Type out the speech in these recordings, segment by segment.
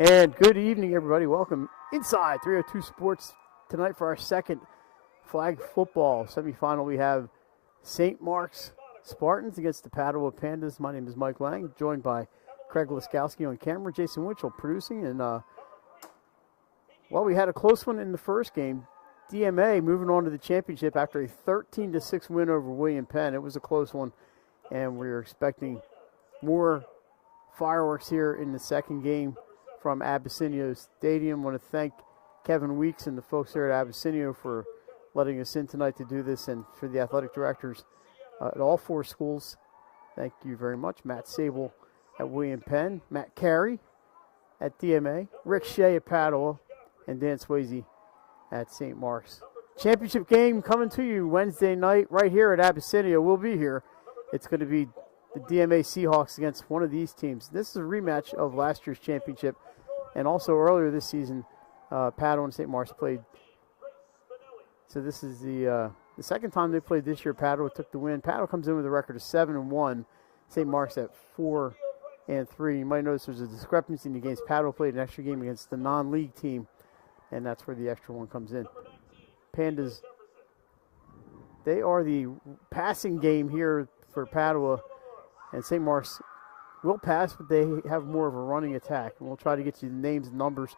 And good evening, everybody. Welcome inside 302 Sports tonight for our second flag football semifinal. We have St. Mark's Spartans against the Padua Pandas. My name is Mike Lang, joined by Craig Laskowski on camera, Jason Winchell producing. And, we had a close one in the first game. DMA moving on to the championship after a 13-6 win over William Penn. It was a close one, and we're expecting more fireworks here in the second game from Abessinio Stadium. I want to thank Kevin Weeks and the folks here at Abessinio for letting us in tonight to do this, and for the athletic directors at all four schools. Thank you very much. Matt Sable at William Penn, Matt Carey at DMA, Rick Shea at Padua, and Dan Swayze at St. Mark's. Championship game coming to you Wednesday night right here at Abessinio. We'll be here. It's going to be the DMA Seahawks against one of these teams. This is a rematch of last year's championship. And also earlier this season, Padua and St. Mark's played. So this is the second time they played this year. Padua took the win. Padua comes in with a record of 7-1. St. Mark's at 4-3. You might notice there's a discrepancy in the games. Padua played an extra game against the non-league team, and that's where the extra one comes in. Pandas, they are the passing game here for Padua, and St. Mark's will pass, but they have more of a running attack. And we'll try to get you the names and numbers.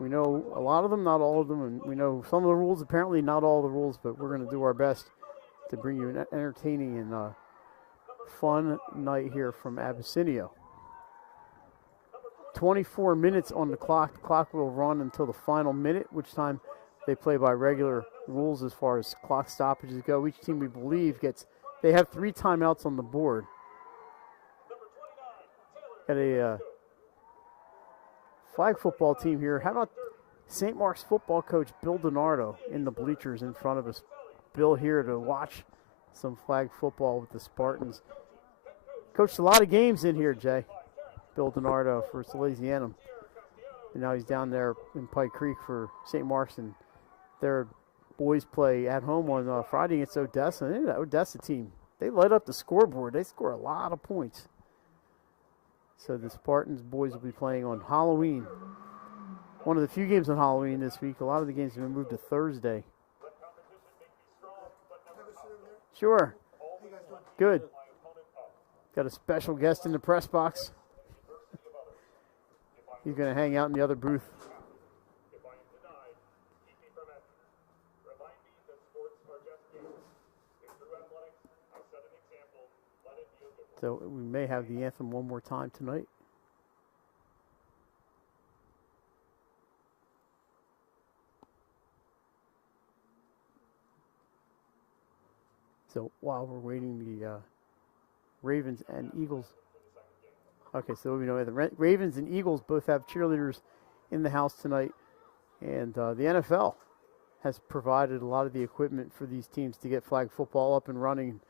We know a lot of them, not all of them, and we know some of the rules, apparently not all the rules, but we're going to do our best to bring you an entertaining and fun night here from Abessinio. 24 minutes on the clock. The clock will run until the final minute, which time they play by regular rules as far as clock stoppages go. Each team, we believe, they have 3 timeouts on the board. Got a flag football team here. How about St. Mark's football coach Bill DiNardo in the bleachers in front of us? Bill here to watch some flag football with the Spartans. Coached a lot of games in here, Jay. Bill DiNardo for Salesianum. And now he's down there in Pike Creek for St. Mark's, and their boys play at home on Friday against Odessa. And that Odessa team, they light up the scoreboard. They score a lot of points. So the Spartans boys will be playing on Halloween. One of the few games on Halloween this week. A lot of the games have been moved to Thursday. Sure. Good. Got a special guest in the press box. He's going to hang out in the other booth. So we may have the anthem one more time tonight. So while we're waiting, the Ravens and Eagles. Okay, so we know the Ravens and Eagles both have cheerleaders in the house tonight. And the NFL has provided a lot of the equipment for these teams to get flag football up and running.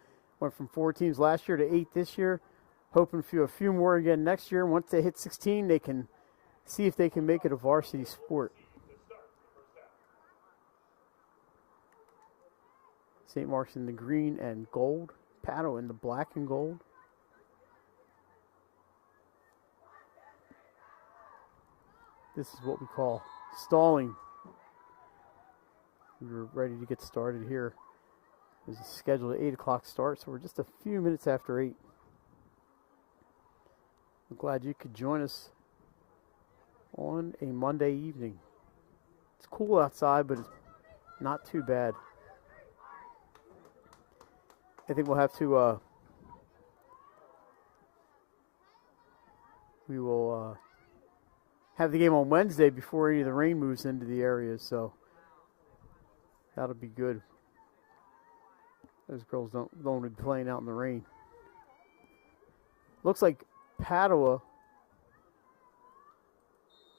Went from 4 teams last year to 8 this year. Hoping for a few more again next year. Once they hit 16, they can see if they can make it a varsity sport. St. Mark's in the green and gold. Padua in the black and gold. This is what we call stalling. We're ready to get started here. There's a scheduled 8 o'clock start, so we're just a few minutes after 8. I'm glad you could join us on a Monday evening. It's cool outside, but it's not too bad. I think we'll have to, we will have the game on Wednesday before any of the rain moves into the area, so that'll be good. Those girls don't want to be playing out in the rain. Looks like Padua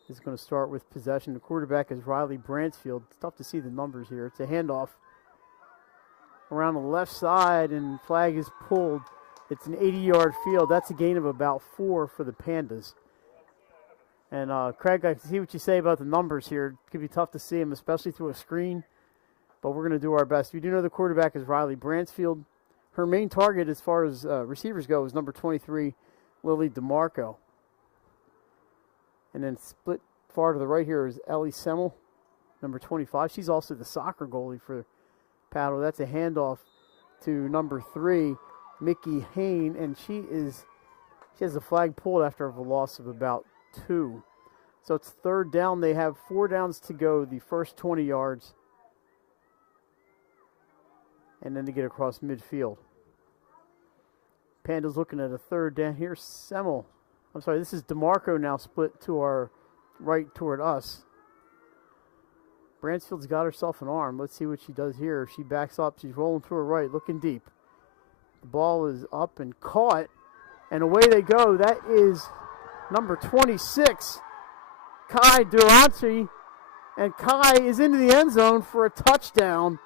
is going to start with possession. The quarterback is Riley Bransfield. It's tough to see the numbers here. It's a handoff around the left side, and flag is pulled. It's an 80-yard field. That's a gain of about 4 for the Pandas. And Craig, I can see what you say about the numbers here. It could be tough to see them, especially through a screen. But we're going to do our best. We do know the quarterback is Riley Bransfield. Her main target as far as receivers go is number 23, Lily DeMarco. And then split far to the right here is Ellie Semmel, number 25. She's also the soccer goalie for Padua. That's a handoff to number 3, Mickey Hain, and she has the flag pulled after a loss of about 2. So it's third down. They have 4 downs to go, the first 20 yards, and then to get across midfield. Panda's looking at a third down. Here's Semmel. I'm sorry, this is DeMarco now split to our right toward us. Bransfield's got herself an arm. Let's see what she does here. She backs up. She's rolling to her right, looking deep. The ball is up and caught, and away they go. That is number 26, Kai Durante, and Kai is into the end zone for a touchdown.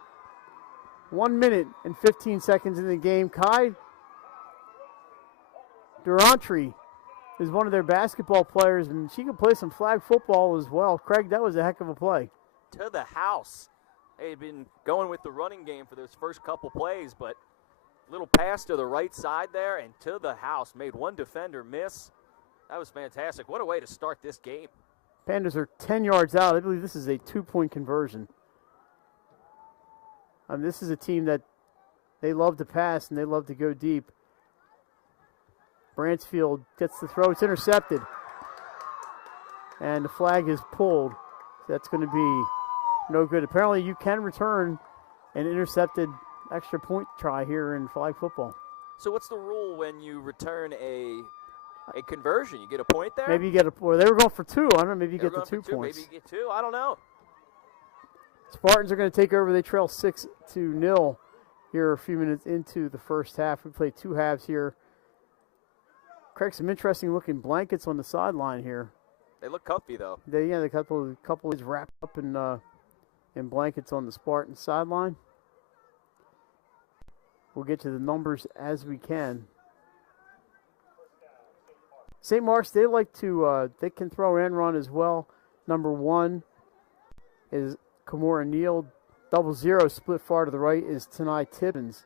1 minute and 15 seconds in the game. Kai Durante is one of their basketball players, and she can play some flag football as well. Craig, that was a heck of a play. To the house. They had been going with the running game for those first couple plays, but little pass to the right side there and to the house. Made one defender miss. That was fantastic. What a way to start this game. Pandas are 10 yards out. I believe this is a 2-point conversion. This is a team that they love to pass and they love to go deep. Bransfield gets the throw. It's intercepted. And the flag is pulled. So that's going to be no good. Apparently you can return an intercepted extra point try here in flag football. So what's the rule when you return a conversion? You get a point there? Maybe you get or they were going for 2. I don't know. Maybe you get the 2 points. Maybe you get 2. I don't know. Spartans are going to take over. They trail 6-0 here a few minutes into the first half. We played 2 halves here. Craig, some interesting looking blankets on the sideline here. They look comfy though. They couple is wrapped up in blankets on the Spartan sideline. We'll get to the numbers as we can. St. Mark's, they like to they can throw and run as well. Number 1 is Kimura Neal. 00 split far to the right is Tanai Tibbins.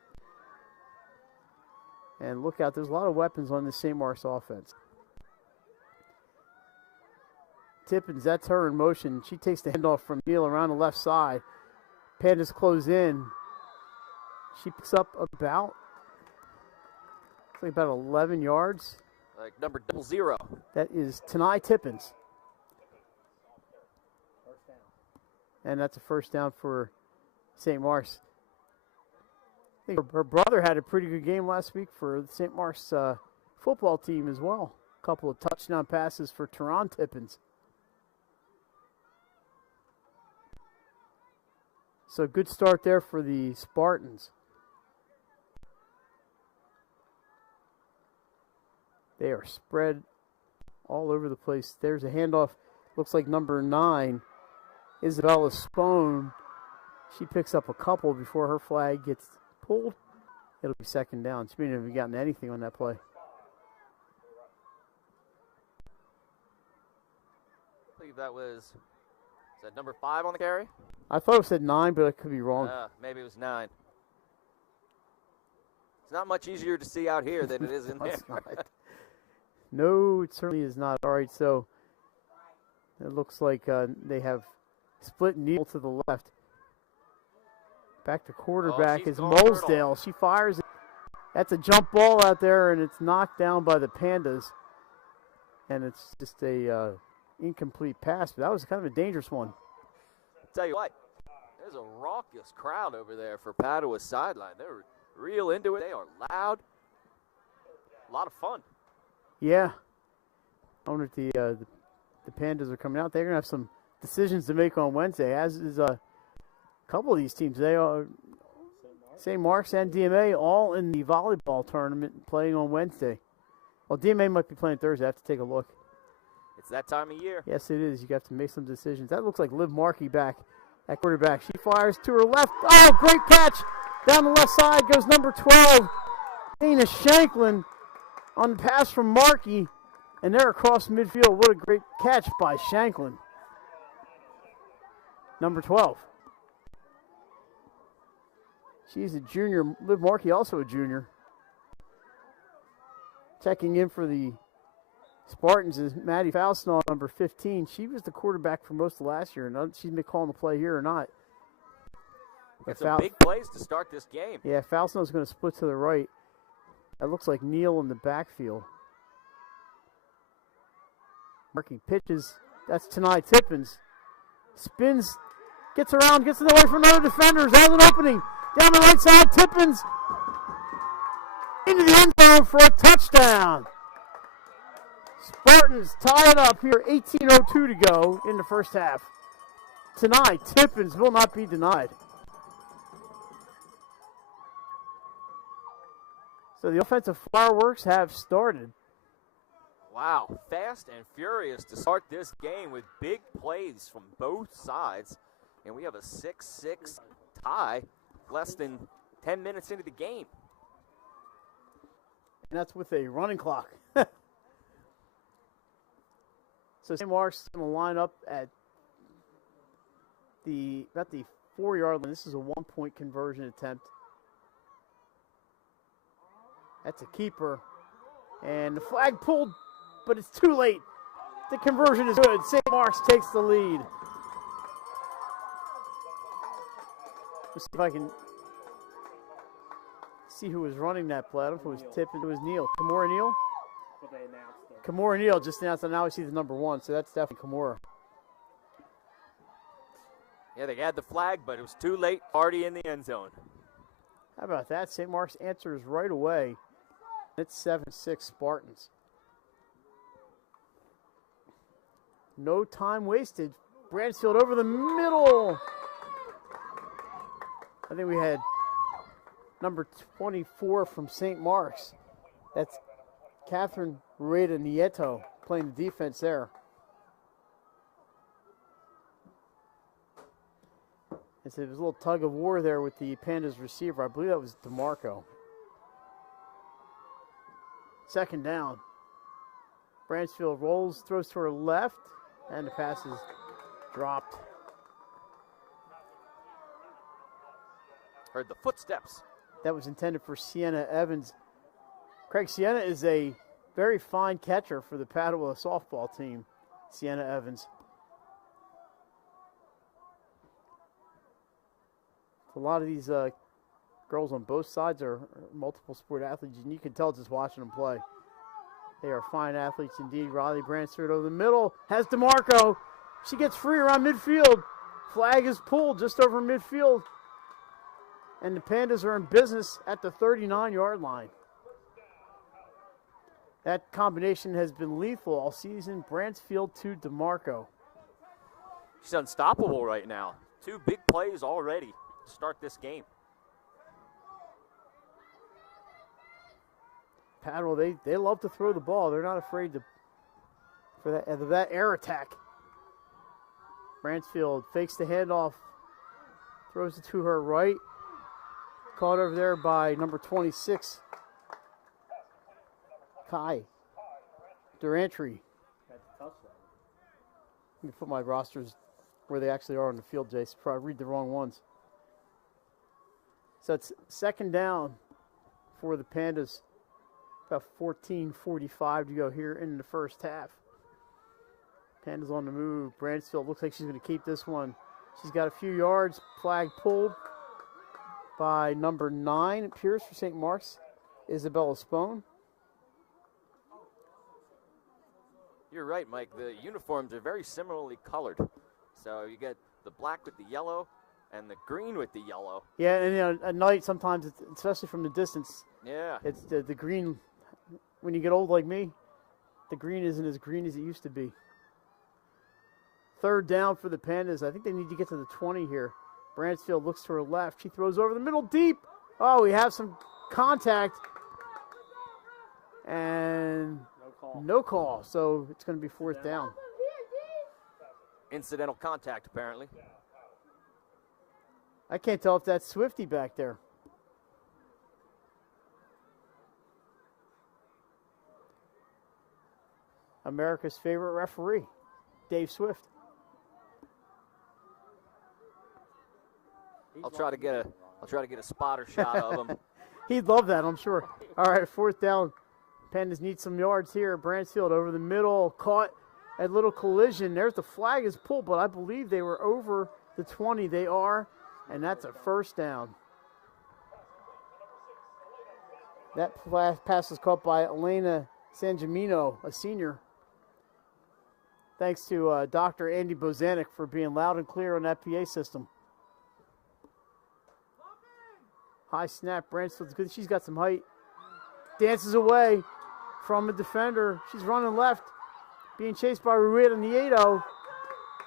And look out, there's a lot of weapons on this St. Mark's offense. Tippins, that's her in motion. She takes the handoff from Neal around the left side. Pandas close in. She picks up about 11 yards. Like number 00. That is Tanai Tippins. And that's a first down for St. Mark's. I think her brother had a pretty good game last week for the St. Mark's football team as well. A couple of touchdown passes for Teron Tippins. So good start there for the Spartans. They are spread all over the place. There's a handoff. Looks like number 9, Isabella Spohn. She picks up a couple before her flag gets pulled. It'll be second down. She may not have gotten anything on that play. I believe that was, is that number 5 on the carry? I thought it said 9, but I could be wrong. Maybe it was 9. It's not much easier to see out here than it is in there. No, it certainly is not. All right, so it looks like they have split Neal to the left. Back to quarterback is Molesdale. She fires it. That's a jump ball out there, and it's knocked down by the Pandas. And it's just a incomplete pass, but that was kind of a dangerous one. I'll tell you what, there's a raucous crowd over there for Padua's sideline. They're real into it. They are loud. A lot of fun. Yeah. I wonder if the Pandas are coming out. They're going to have some decisions to make on Wednesday, as is a couple of these teams. They are St. Mark's and DMA all in the volleyball tournament playing on Wednesday. Well, DMA might be playing Thursday. I have to take a look. It's that time of year. Yes, it is. You have to make some decisions. That looks like Liv Markey back at quarterback. She fires to her left. Oh, great catch. Down the left side goes number 12, Dana Shanklin, on the pass from Markey. And they're across midfield. What a great catch by Shanklin. Number 12. She's a junior. Liv Markey also a junior. Checking in for the Spartans is Maddie Faustino, number 15. She was the quarterback for most of last year. And she's been calling the play here or not. Got some big plays to start this game. Yeah, Faustino's going to split to the right. That looks like Neal in the backfield. Marking pitches. That's Tanai Tippins. Spins, gets around, gets in the way from another defender. Has an opening. Down the right side, Tippins into the end zone for a touchdown. Spartans tie it up here, 18:02 to go in the first half. Tonight, Tippins will not be denied. So the offensive fireworks have started. Wow, fast and furious to start this game with big plays from both sides. And we have a 6-6 tie less than 10 minutes into the game. And that's with a running clock. So St. Mark's going to line up at about the 4-yard line. This is a 1-point conversion attempt. That's a keeper. And the flag pulled, but it's too late. The conversion is good. St. Mark's takes the lead. Let's see if I can see who was running that play. I don't know if it was Tippins. It was Neal. Kimura Neal? Kimura Neal just announced, and now we see the number 1, so that's definitely Kimura. Yeah, they had the flag, but it was too late. Already in the end zone. How about that? St. Mark's answers right away. It's 7-6 Spartans. No time wasted. Bransfield over the middle. I think we had number 24 from St. Mark's. That's Catherine Rueda Nieto playing the defense there. It was a little tug of war there with the Pandas receiver. I believe that was DeMarco. Second down. Bransfield rolls, throws to her left, and the pass is dropped. Heard the footsteps. That was intended for Sienna Evans. Craig, Sienna is a very fine catcher for the Padua softball team. Sienna Evans. A lot of these girls on both sides are multiple sport athletes, and you can tell just watching them play. They are fine athletes indeed. Riley Bransford over the middle. Has DeMarco. She gets free around midfield. Flag is pulled just over midfield. And the Pandas are in business at the 39-yard line. That combination has been lethal all season. Bransfield to DeMarco. She's unstoppable right now. 2 big plays already to start this game. Padua, they love to throw the ball. They're not afraid for that air attack. Bransfield fakes the handoff, throws it to her right. Caught over there by number 26, Kai Durantry. Let me put my rosters where they actually are on the field, Jason. Probably read the wrong ones. So it's second down for the Pandas. About 14:45 to go here in the first half. Pandas on the move. Bransfield looks like she's going to keep this one. She's got a few yards. Flag pulled by number 9, it appears, for St. Mark's, Isabella Spone. You're right, Mike. The uniforms are very similarly colored. So you get the black with the yellow and the green with the yellow. Yeah, and at night sometimes, especially from the distance, yeah, it's the green. When you get old like me, the green isn't as green as it used to be. Third down for the Pandas. I think they need to get to the 20 here. Bransfield looks to her left. She throws over the middle deep. Oh, we have some contact. And no call. So it's going to be fourth down. Incidental contact, apparently. I can't tell if that's Swifty back there. America's favorite referee, Dave Swift. I'll try to get a spotter shot of him. He'd love that, I'm sure. All right, fourth down. Pandas need some yards here. Bransfield over the middle, caught a little collision. There's the flag is pulled, but I believe they were over the 20. They are, and that's a first down. That pass was caught by Elena Sangemino, a senior. Thanks to Dr. Andy Bozanik for being loud and clear on that PA system. High snap. Bransfield's good. She's got some height. Dances away from a defender. She's running left. Being chased by Rueda Nieto.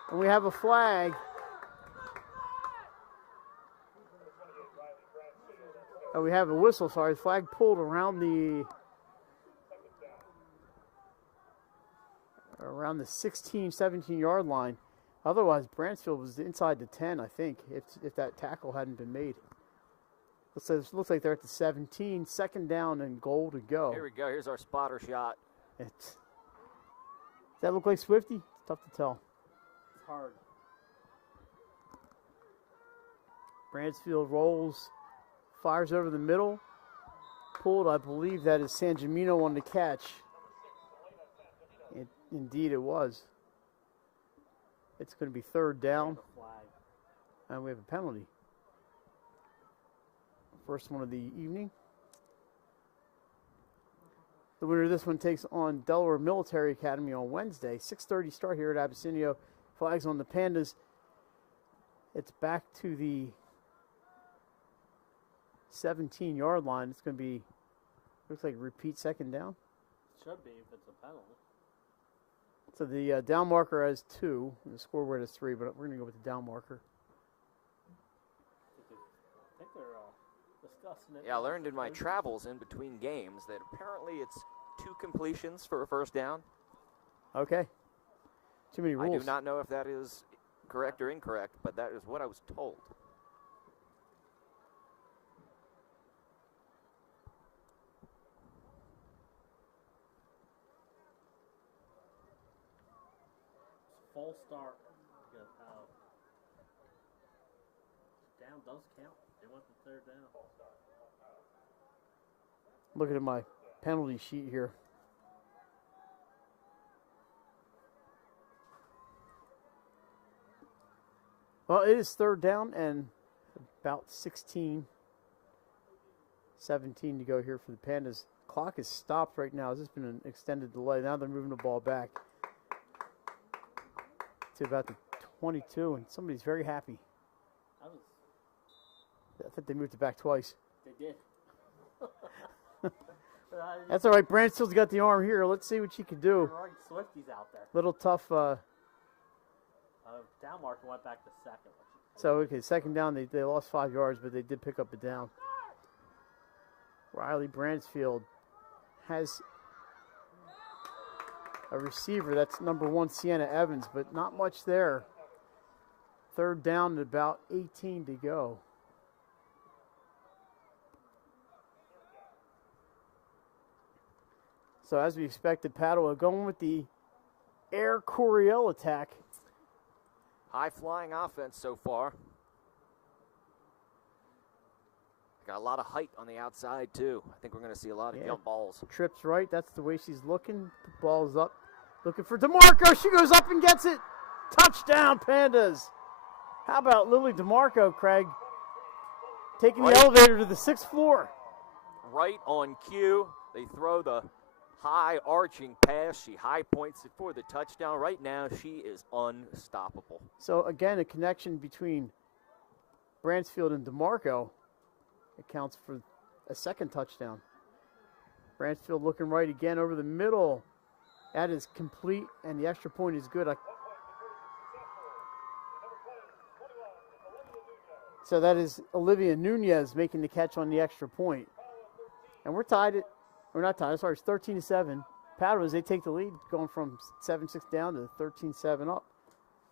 And we have a flag. Oh, we have a whistle. Sorry. Flag pulled around the 16, 17-yard line. Otherwise, Bransfield was inside the 10, I think, if that tackle hadn't been made. Looks like they're at the 17. Second down and goal to go. Here we go. Here's our spotter shot. Does that look like Swifty? It's tough to tell. It's hard. Bransfield rolls, fires over the middle. Pulled, I believe that is Sangemino on the catch. Indeed it was. It's going to be third down. And we have a penalty. First one of the evening. The winner of this one takes on Delaware Military Academy on Wednesday. 6:30 start here at Abessinio. Flags on the Pandas. It's back to the 17-yard line. It's going to be, looks like a repeat second down. Should be if it's a penalty. So the down marker has 2, and the scoreboard has 3, but we're going to go with the down marker. I think they're discussing it. Yeah, I learned in my travels in between games that apparently it's 2 completions for a first down. Okay. Too many rules. I do not know if that is correct or incorrect, but that is what I was told. Full start. Down does count. They want the third down. Looking at my penalty sheet here. Well, it is third down and about 16, 17 to go here for the Pandas. Clock is stopped right now. This has been an extended delay. Now they're moving the ball back to about the 22, and somebody's very happy. I think they moved it back twice. They did. That's all right. Bransfield's got the arm here. Let's see what she can do. Right, Swifty's out there. Little tough. Down marker went back to second. So, okay, second down. They lost 5 yards, but they did pick up a down. Riley Bransfield has a receiver. That's number 1, Sienna Evans, but not much there. Third down and about 18 to go. So as we expected, Padua going with the Air Coryell attack. High-flying offense so far. Got a lot of height on the outside, too. I think we're going to see a lot of jump balls. Trips right. That's the way she's looking. The ball's up. Looking for DeMarco. She goes up and gets it. Touchdown, Pandas. How about Lily DeMarco, Craig? Taking the elevator to the 6th floor. Right on cue. They throw the high arching pass. She high points it for the touchdown. Right now, she is unstoppable. So, again, a connection between Bransfield and DeMarco accounts for a second touchdown. Bransfield looking right again over the middle. That is complete, and the extra point is good. So that is Olivia Nunez making the catch on the extra point. And we're tied at, we're not tied, sorry, it's 13-7. Padua, they take the lead, going from 7-6 down to 13-7 up.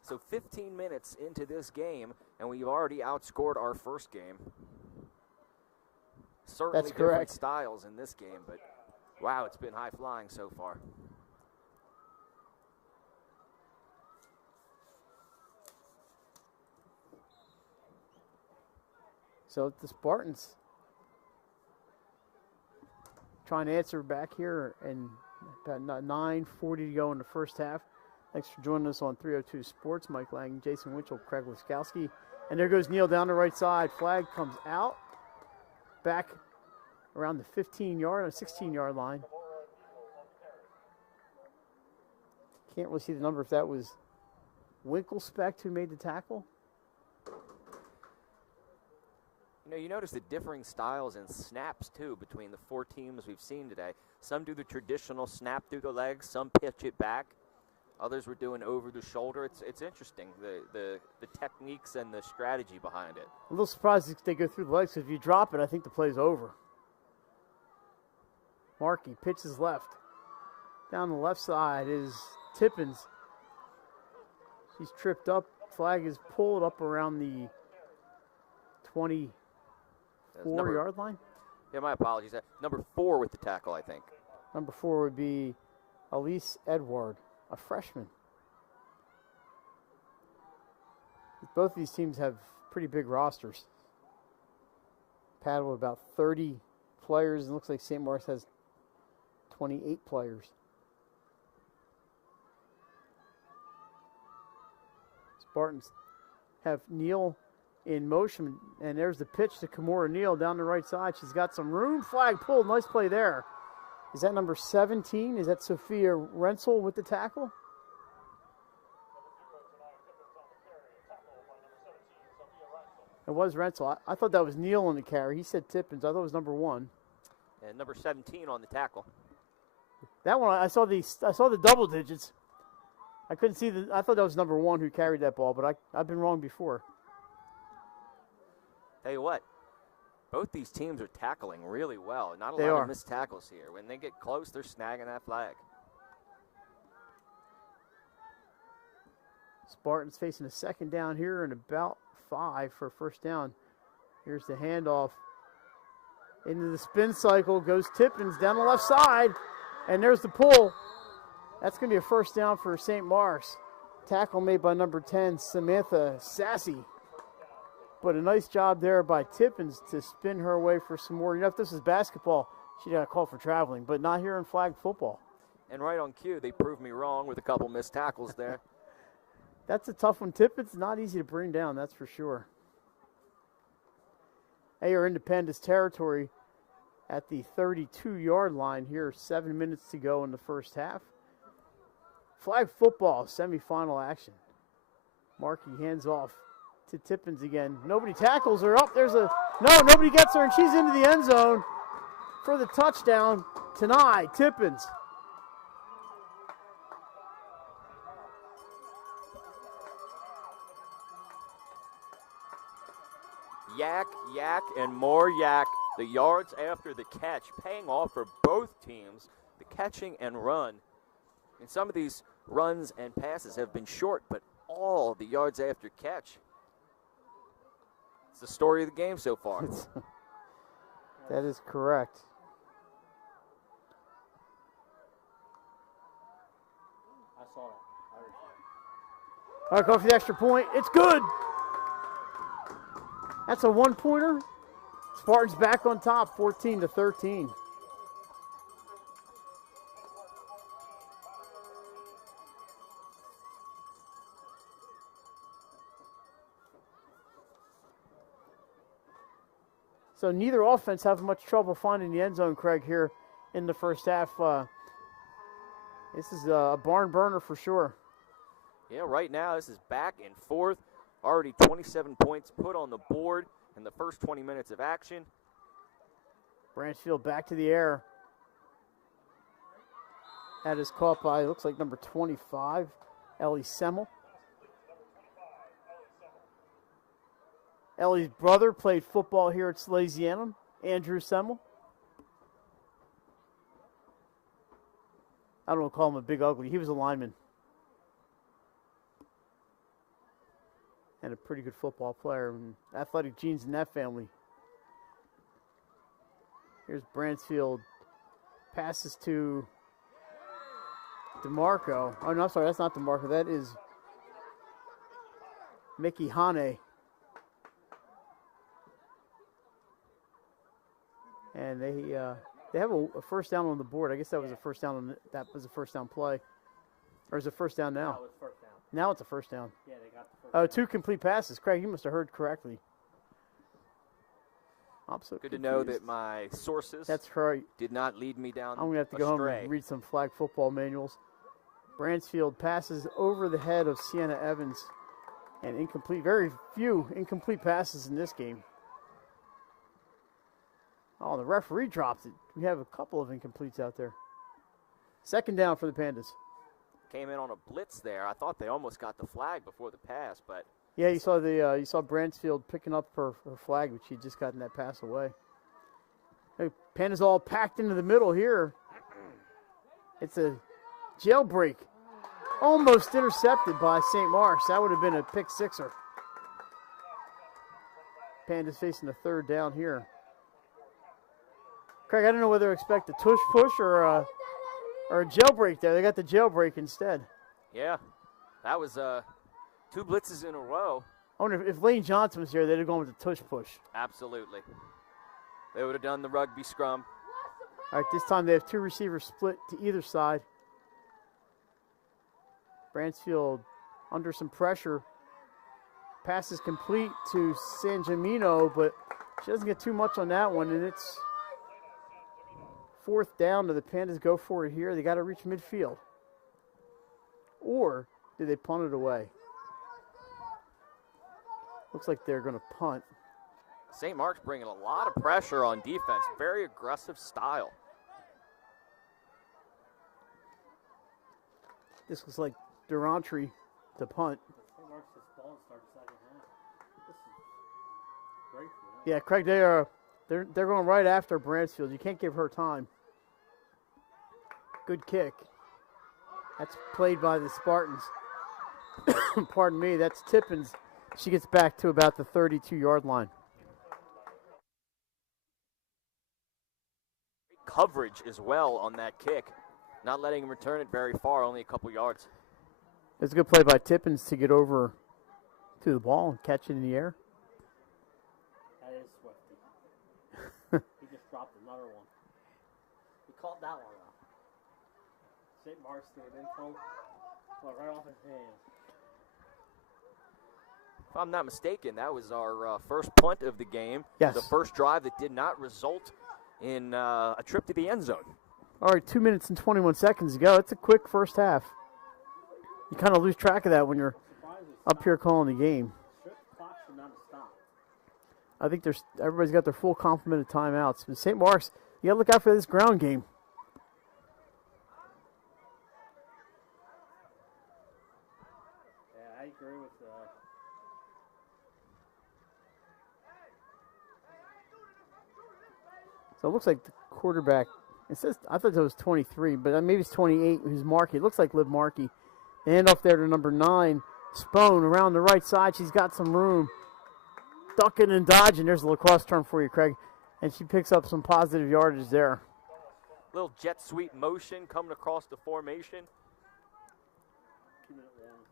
So 15 minutes into this game, and we've already outscored our first game. Certainly That's different correct. styles in this game, but wow, it's been high flying so far. So the Spartans trying to answer back here, and about 9:40 to go in the first half. Thanks for joining us on 302 Sports. Mike Lang, Jason Winchell, Craig Laskowski. And there goes Neal down the right side. Flag comes out. Back around the 16-yard line. Can't really see the number if that was Winklespect who made the tackle. You notice the differing styles and snaps, too, between the four teams we've seen today. Some do the traditional snap through the legs. Some pitch it back. Others were doing over the shoulder. It's interesting, the techniques and the strategy behind it. A little surprised if they go through the legs. If you drop it, I think the play's over. Markey pitches left. Down the left side is Tippins. She's tripped up. Flag is pulled up around the 24-yard line. Yeah, my apologies. Number 4 with the tackle, I think. Number 4 would be Elise Edward, a freshman. Both of these teams have pretty big rosters. Padua about 30 players, and it looks like St. Mark's has 28 players. Spartans have Neal in motion, and there's the pitch to Kimura Neal down the right side. She's got some room. Flag pulled. Nice play there. Is that number 17? Is that Sophia Rensel with the tackle? It was Rensel. I thought that was Neal on the carry. He said Tippins. I thought it was number 1. And number 17 on the tackle. That one, I saw the double digits. I couldn't see I thought that was number 1 who carried that ball, but I've been wrong before. Tell you what, both these teams are tackling really well. Not a lot of missed tackles here. When they get close, they're snagging that flag. Spartans facing a second down here and about 5 for a first down. Here's the handoff. Into the spin cycle goes Tippins down the left side, and there's the pull. That's going to be a first down for St. Mark's. Tackle made by number 10, Samantha Sassy. But a nice job there by Tippins to spin her away for some more. If this was basketball, she'd got a call for traveling, but not here in flag football. And right on cue, they proved me wrong with a couple missed tackles there. That's a tough one. Tippins, not easy to bring down, that's for sure. AR Independence territory at the 32-yard line here. 7 minutes to go in the first half. Flag football, semifinal action. Markey hands off to Tippins again. Nobody tackles her. Oh, nobody gets her, and she's into the end zone for the touchdown. Tanai Tippins. Yak, and more yak. The yards after the catch paying off for both teams. The catching and run. And some of these runs and passes have been short, but all the yards after catch. It's the story of the game so far. That is correct. I saw that. All right, go for the extra point. It's good. That's a one-pointer. Spartans back on top, 14-13. So neither offense have much trouble finding the end zone, Craig, here in the first half. This is a barn burner for sure. Yeah, right now this is back and forth. Already 27 points put on the board in the first 20 minutes of action. Branchfield back to the air. That is caught by, looks like number 25, Ellie Semmel. Ellie's brother played football here at Salesianum, Andrew Semmel. I don't want to call him a big ugly. He was a lineman. And a pretty good football player. And athletic genes in that family. Here's Bransfield. Passes to DeMarco. Oh, no, I'm sorry. That's not DeMarco. That is Mickey Hane. And they They have a first down on the board. I guess that was a first down. That was a first down play. Or is it first down now? No, it's first down. Now it's a first down. Yeah, they got the first Oh, down. 2 complete passes. Craig, you must have heard correctly. I'm so Good to know confused. that my sources That's right. did not lead me down I'm going to have to go home astray. and read some flag football manuals. Bransfield passes over the head of Sienna Evans. And incomplete. Very few incomplete passes in this game. Oh, the referee dropped it. We have a couple of incompletes out there. Second down for the Pandas. Came in on a blitz there. I thought they almost got the flag before the pass, but Yeah, you saw Bransfield picking up her flag, which she had just gotten that pass away. Hey, Pandas all packed into the middle here. It's a jailbreak. Almost intercepted by St. Mark's. That would have been a pick sixer. Pandas facing a third down here. Craig, I don't know whether to expect a tush push or a jailbreak there. They got the jailbreak instead. yeah, that was 2 blitzes in a row. I wonder if Lane Johnson was here, they'd have gone with the tush push. Absolutely. They would have done the rugby scrum. All right, this time they have 2 receivers split to either side. Bransfield under some pressure. Pass is complete to San Gimino, but she doesn't get too much on that one, and it's 4th down. Do the Pandas go for it here? They got to reach midfield. Or do they punt it away? Looks like they're going to punt. St. Mark's bringing a lot of pressure on defense. Very aggressive style. This looks like Durantry to punt. St. Mark's just ball and start second half. This is great for them. Yeah, Craig, they're going right after Bransfield. You can't give her time. Good kick. That's played by the Spartans. Pardon me, that's Tippins. She gets back to about the 32-yard line. Coverage as well on that kick. Not letting him return it very far, only a couple yards. It's a good play by Tippins to get over to the ball and catch it in the air. That is Swifty. He just dropped another one. He caught that one off. St. Mark's threw it in front. Well, right off his hand. If I'm not mistaken, that was our first punt of the game. Yes. The first drive that did not result in a trip to the end zone. All right, 2 minutes and 21 seconds to go. It's a quick first half. You kind of lose track of that when you're up here calling the game. Clock should not have stopped. I think everybody's got their full complement of timeouts. But St. Mark's, you got to look out for this ground game. Yeah, I agree with So it looks like the quarterback, it says, I thought that was 23, but maybe it's 28 who's Markey. It looks like Liv Markey. They hand off there to number 9, Spone, around the right side. She's got some room. Ducking and dodging. There's a lacrosse term for you, Craig. And she picks up some positive yardage there. Little jet sweep motion coming across the formation.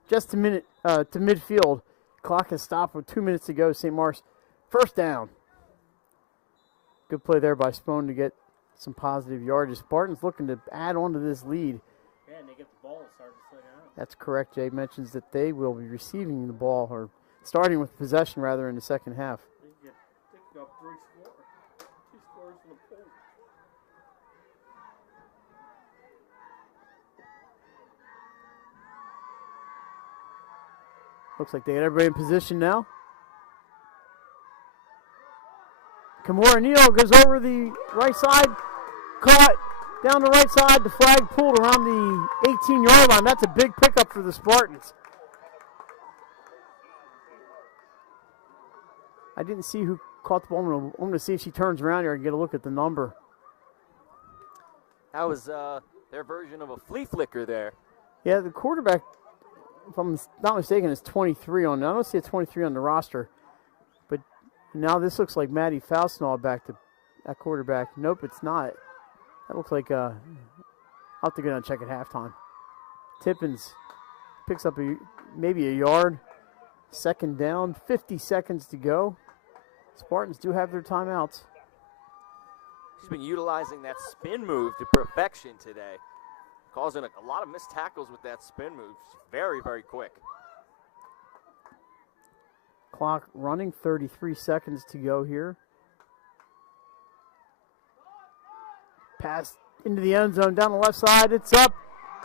Just a minute to midfield. Clock has stopped with 2 minutes to go. St. Mark's first down. Good play there by Spone to get some positive yardage. Spartans looking to add on to this lead. Yeah, and they get the ball and start the second half. That's correct. Jay mentions that they will be receiving the ball, or starting with possession rather, in the second half. They got 3 scores. 2 scores in the pool. Looks like they got everybody in position now. Kimura Neal goes over the right side, caught down the right side. The flag pulled around the 18-yard line. That's a big pickup for the Spartans. I didn't see who caught the ball. I'm going to see if she turns around here and get a look at the number. That was their version of a flea flicker there. Yeah, the quarterback, if I'm not mistaken, is 23 on. I don't see a 23 on the roster. But now this looks like Maddie Faustnall back to that quarterback. Nope, it's not. That looks like I'll have to go down and check at halftime. Tippins picks up maybe a yard. Second down, 50 seconds to go. Spartans do have their timeouts. She's been utilizing that spin move to perfection today, causing a lot of missed tackles with that spin move. She's very, very quick. Clock running, 33 seconds to go here. Pass into the end zone, down the left side, it's up.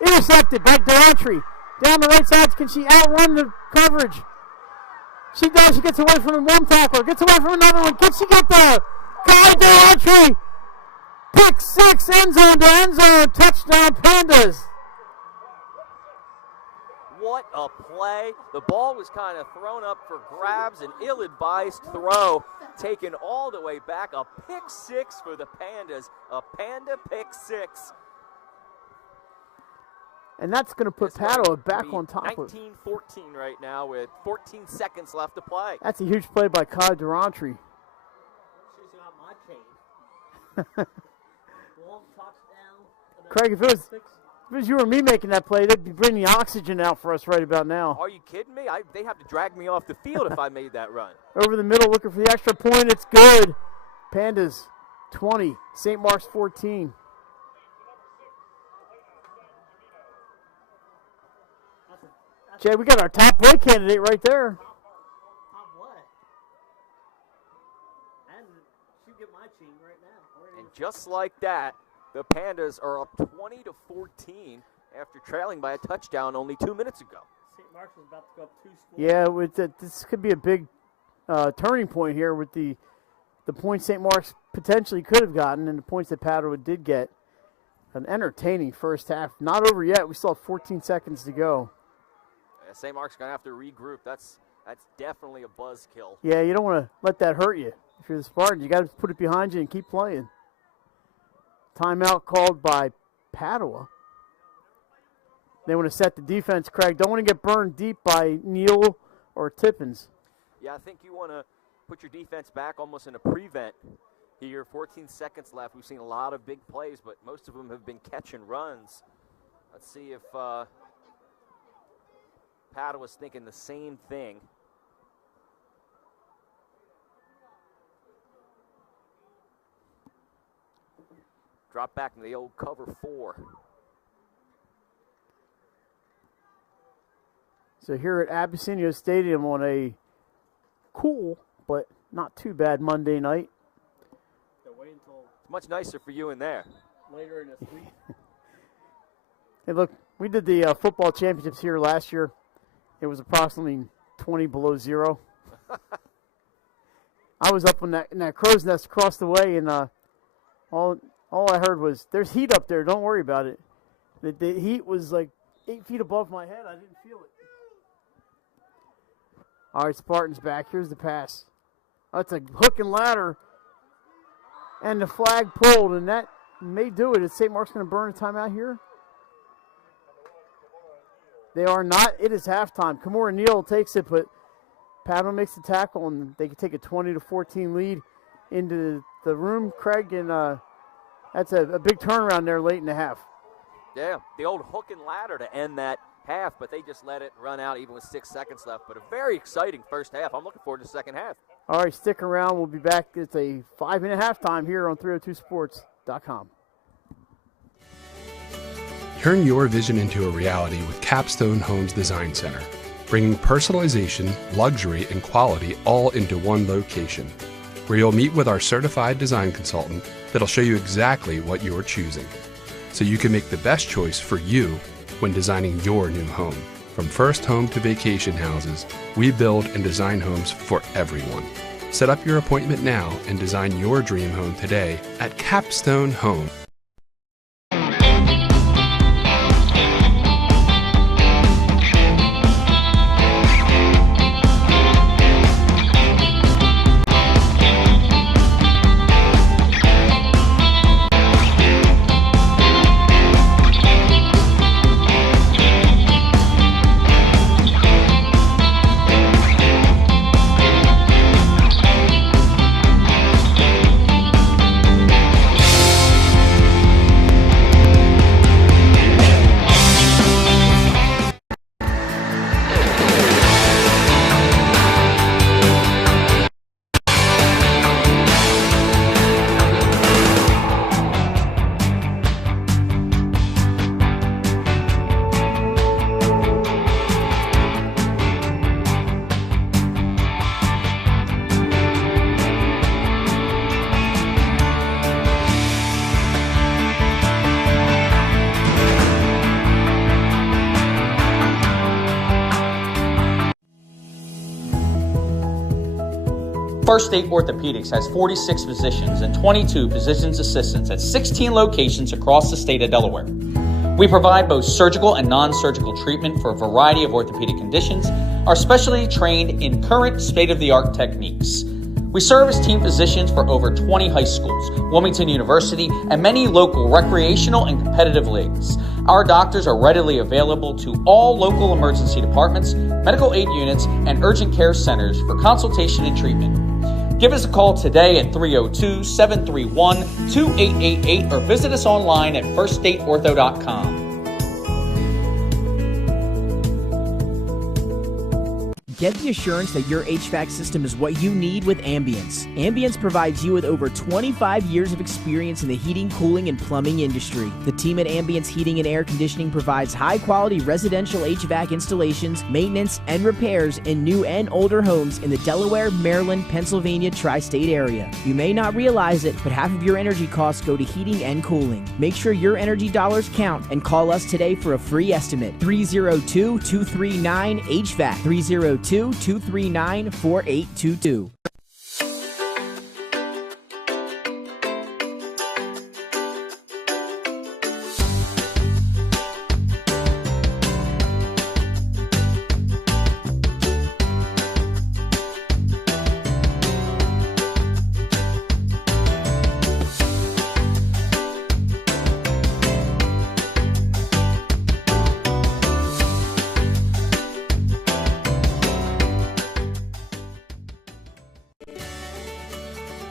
Intercepted, back to entry. Down the right side, can she outrun the coverage? She does, she gets away from one tackler, gets away from another one. Can she get there? Kai to entry. Pick 6, end zone to end zone, touchdown Pandas. What a play. The ball was kind of thrown up for grabs, an ill-advised throw taken all the way back. A pick 6 for the Pandas, a Panda pick 6. And that's going to put Padua back on top of 19-14 right now with 14 seconds left to play. That's a huge play by Kai Durantry. She's got my chain. Long touchdown. Craig, if it was you or me making that play, they'd be bringing the oxygen out for us right about now. Are you kidding me? They'd have to drag me off the field if I made that run. Over the middle, looking for the extra point. It's good. Pandas 20, St. Mark's 14. Jay, we got our top play candidate right there. Top what? And she get my chain right now. And just like that, the Pandas are up 20-14 after trailing by a touchdown only 2 minutes ago. St. Mark's is about to go up 2 scores. Yeah, this could be a big turning point here with the points St. Mark's potentially could have gotten and the points that Padua did get. An entertaining first half. Not over yet. We still have 14 seconds to go. St. Mark's going to have to regroup. That's definitely a buzzkill. Yeah, you don't want to let that hurt you. If you're the Spartans, you got to put it behind you and keep playing. Timeout called by Padua. They want to set the defense, Craig. Don't want to get burned deep by Neal or Tippins. Yeah, I think you want to put your defense back almost in a prevent here. 14 seconds left. We've seen a lot of big plays, but most of them have been catch and runs. Let's see if Padua's thinking the same thing. Drop back in the old cover 4. So here at Abessinio Stadium on a cool but not too bad Monday night. Wait until it's much nicer for you in there. Later in this week. Hey, look, we did the football championships here last year. It was approximately 20 below zero. I was up in that crow's nest across the way, and all I heard was, "There's heat up there. Don't worry about it." The heat was like 8 feet above my head. I didn't feel it. All right, Spartans back. Here's the pass. That's a hook and ladder, and the flag pulled, and that may do it. Is St. Mark's going to burn a timeout here? They are not. It is halftime. Kimura Neal takes it, but Padua makes the tackle, and they can take a 20-14 lead into the room, Craig, and that's a big turnaround there late in the half. Yeah, the old hook and ladder to end that half, but they just let it run out even with 6 seconds left. But a very exciting first half. I'm looking forward to the second half. All right, stick around. We'll be back. It's a 5-minute halftime here on 302sports.com. Turn your vision into a reality with Capstone Homes Design Center, bringing personalization, luxury, and quality all into one location, where you'll meet with our certified design consultant that'll show you exactly what you're choosing, so you can make the best choice for you when designing your new home. From first home to vacation houses, we build and design homes for everyone. Set up your appointment now and design your dream home today at Capstone Home. First State Orthopedics has 46 physicians and 22 physician's assistants at 16 locations across the state of Delaware. We provide both surgical and non-surgical treatment for a variety of orthopedic conditions, are specially trained in current state-of-the-art techniques. We serve as team physicians for over 20 high schools, Wilmington University, and many local recreational and competitive leagues. Our doctors are readily available to all local emergency departments, medical aid units, and urgent care centers for consultation and treatment. Give us a call today at 302-731-2888 or visit us online at firststateortho.com. Get the assurance that your HVAC system is what you need with Ambience. Ambience provides you with over 25 years of experience in the heating, cooling, and plumbing industry. The team at Ambience Heating and Air Conditioning provides high-quality residential HVAC installations, maintenance, and repairs in new and older homes in the Delaware, Maryland, Pennsylvania tri-state area. You may not realize it, but half of your energy costs go to heating and cooling. Make sure your energy dollars count and call us today for a free estimate. 302-239-HVAC. 302-239-4822.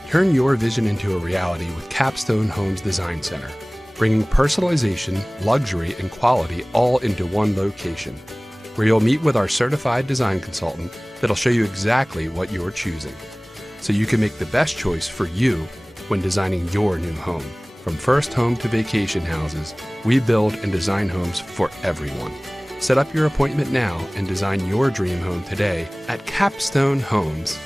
Turn your vision into a reality with Capstone Homes Design Center, bringing personalization, luxury, and quality all into one location, where you'll meet with our certified design consultant that'll show you exactly what you're choosing, so you can make the best choice for you when designing your new home. From first home to vacation houses, we build and design homes for everyone. Set up your appointment now and design your dream home today at Capstone Homes.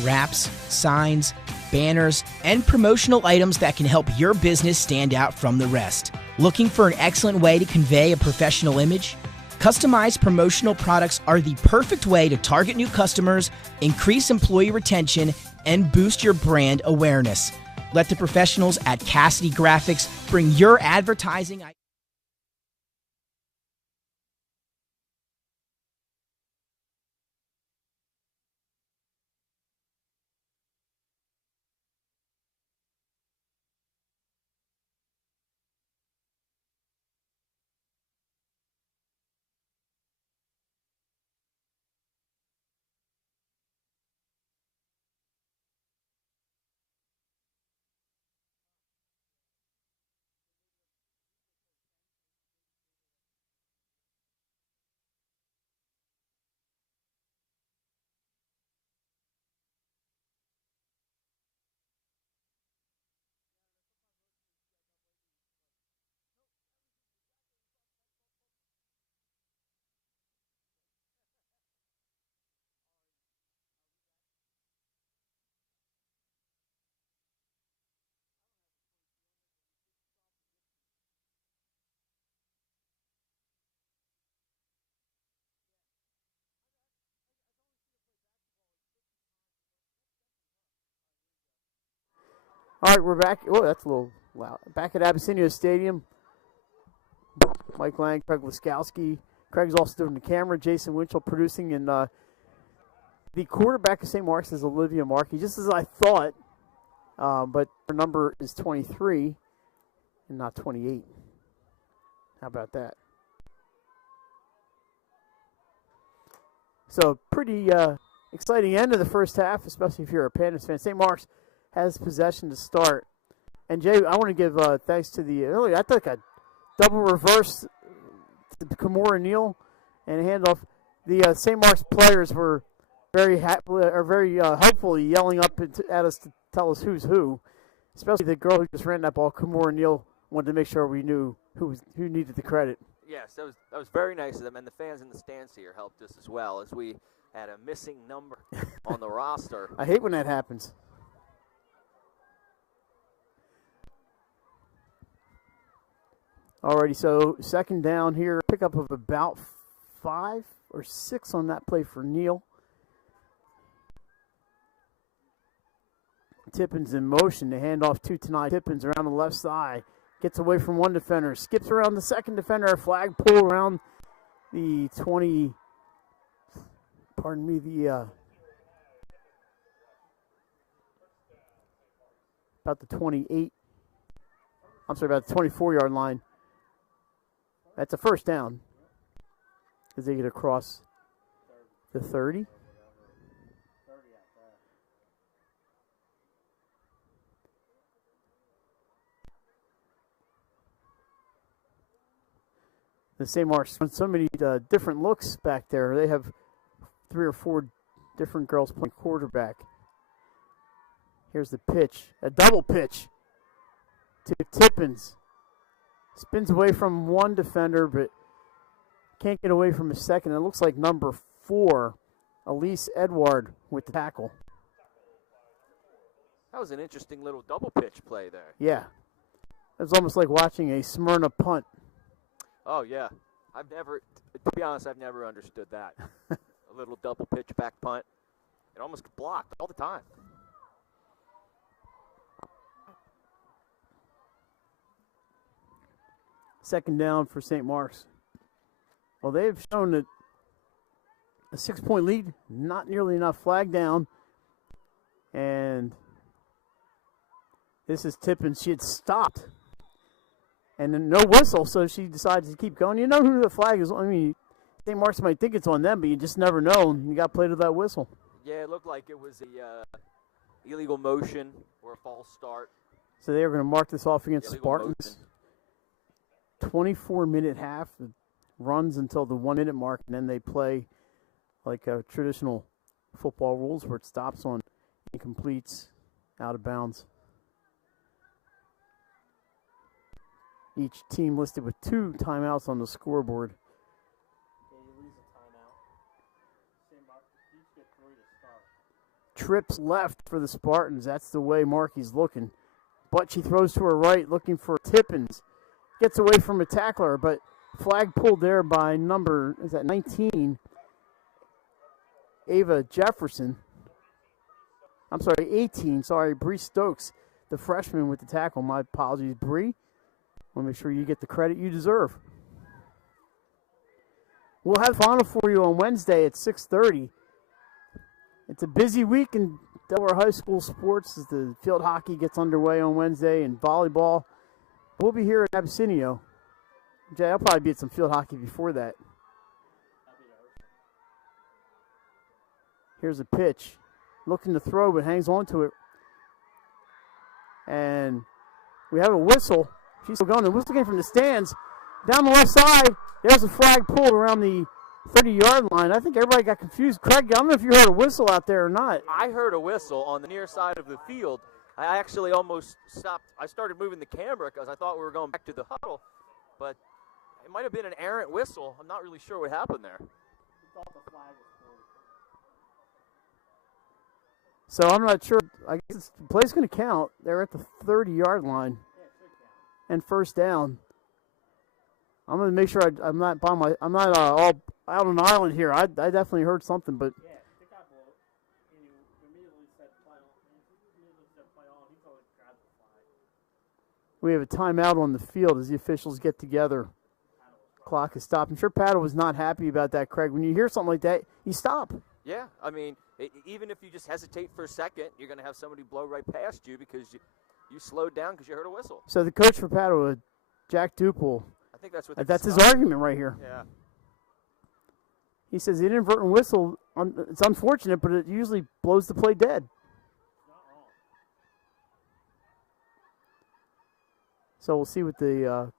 Wraps, signs, banners, and promotional items that can help your business stand out from the rest. Looking for an excellent way to convey a professional image? Customized promotional products are the perfect way to target new customers, increase employee retention, and boost your brand awareness. Let the professionals at Cassidy Graphics bring your advertising. All right, we're back. Oh, that's a little loud. Back at Abessinio Stadium. Mike Lang, Craig Laskowski. Craig's also doing the camera. Jason Winchell producing. And the quarterback of St. Mark's is Olivia Markey, just as I thought. But her number is 23 and not 28. How about that? So pretty exciting end of the first half, especially if you're a Panthers fan. St. Mark's has possession to start. And, Jay, I want to give thanks to the early. I took a double reverse to Kimura Neal and a handoff. The St. Mark's players were very hopefully yelling up at us to tell us who's who, especially the girl who just ran that ball. Kimura Neal wanted to make sure we knew who needed the credit. Yes, that was very nice of them, and the fans in the stands here helped us as well, as we had a missing number on the roster. I hate when that happens. Alrighty, so second down here, pickup of about 5 or 6 on that play for Neal. Tippins in motion. They hand off to Tanai Tippins around the left side. Gets away from one defender. Skips around the second defender. A flag pull around the 20. Pardon me, about the 28. I'm sorry, about the 24-yard line. That's a first down as they get across the 30. The St. Mark's run so many different looks back there. They have 3 or 4 different girls playing quarterback. Here's the pitch, a double pitch to Tippins. Spins away from one defender, but can't get away from a second. It looks like number 4, Elise Edward, with the tackle. That was an interesting little double pitch play there. Yeah. It was almost like watching a Smyrna punt. Oh, yeah. To be honest, I've never understood that. A little double pitch back punt. It almost blocked all the time. Second down for St. Mark's. Well, they've shown that a 6-point lead, not nearly enough. Flag down. And this is Tippins. She had stopped. And then no whistle, so she decides to keep going. You know who the flag is. I mean, St. Mark's might think it's on them, but you just never know. You got played with that whistle. Yeah, it looked like it was a illegal motion or a false start. So they are going to mark this off against Illegal Spartans. 24-minute half. It runs until the 1-minute mark, and then they play like traditional football rules where it stops on incompletes, out of bounds. Each team listed with 2 timeouts on the scoreboard. Yeah, you lose a timeout. St. Mark, you get 3 to start. Trips left for the Spartans. That's the way Markey's looking. But she throws to her right, looking for Tippins. Gets away from a tackler, but flag pulled there by number, is that 19? Ava Jefferson. I'm sorry, 18. Sorry, Bree Stokes, the freshman with the tackle. My apologies, Bree. Want to make sure you get the credit you deserve. We'll have final for you on Wednesday at 6:30. It's a busy week in Delaware High School sports as the field hockey gets underway on Wednesday and volleyball. We'll be here at Abessinio. Jay, I'll probably be at some field hockey before that. Here's a pitch. Looking to throw, but hangs on to it. And we have a whistle. She's still going. The whistle came from the stands. Down the left side, there's a flag pulled around the 30-yard line. I think everybody got confused. Craig, I don't know if you heard a whistle out there or not. I heard a whistle on the near side of the field. I actually almost stopped. I started moving the camera because I thought we were going back to the huddle. But it might have been an errant whistle. I'm not really sure what happened there. We thought the flag was pulled. So I'm not sure. I guess the play's going to count. They're at the 30-yard line. Yeah, it should count. And first down. I'm going to make sure I'm not all out on an island here. I definitely heard something, but Yeah, the guy blew it. And he immediately said play on. He totally grabbed the flag. we have a timeout on the field as the officials get together. Clock is stopped. I'm sure Padua was not happy about that, Craig. When you hear something like that, you stop. Yeah, I mean, even if you just hesitate for a second, you're going to have somebody blow right past you because you slowed down because you heard a whistle. So the coach for Padua, Jack Duple, I think that's what that's his argument right here. Yeah. He says the inadvertent whistle, it's unfortunate, but it usually blows the play dead. So we'll see what the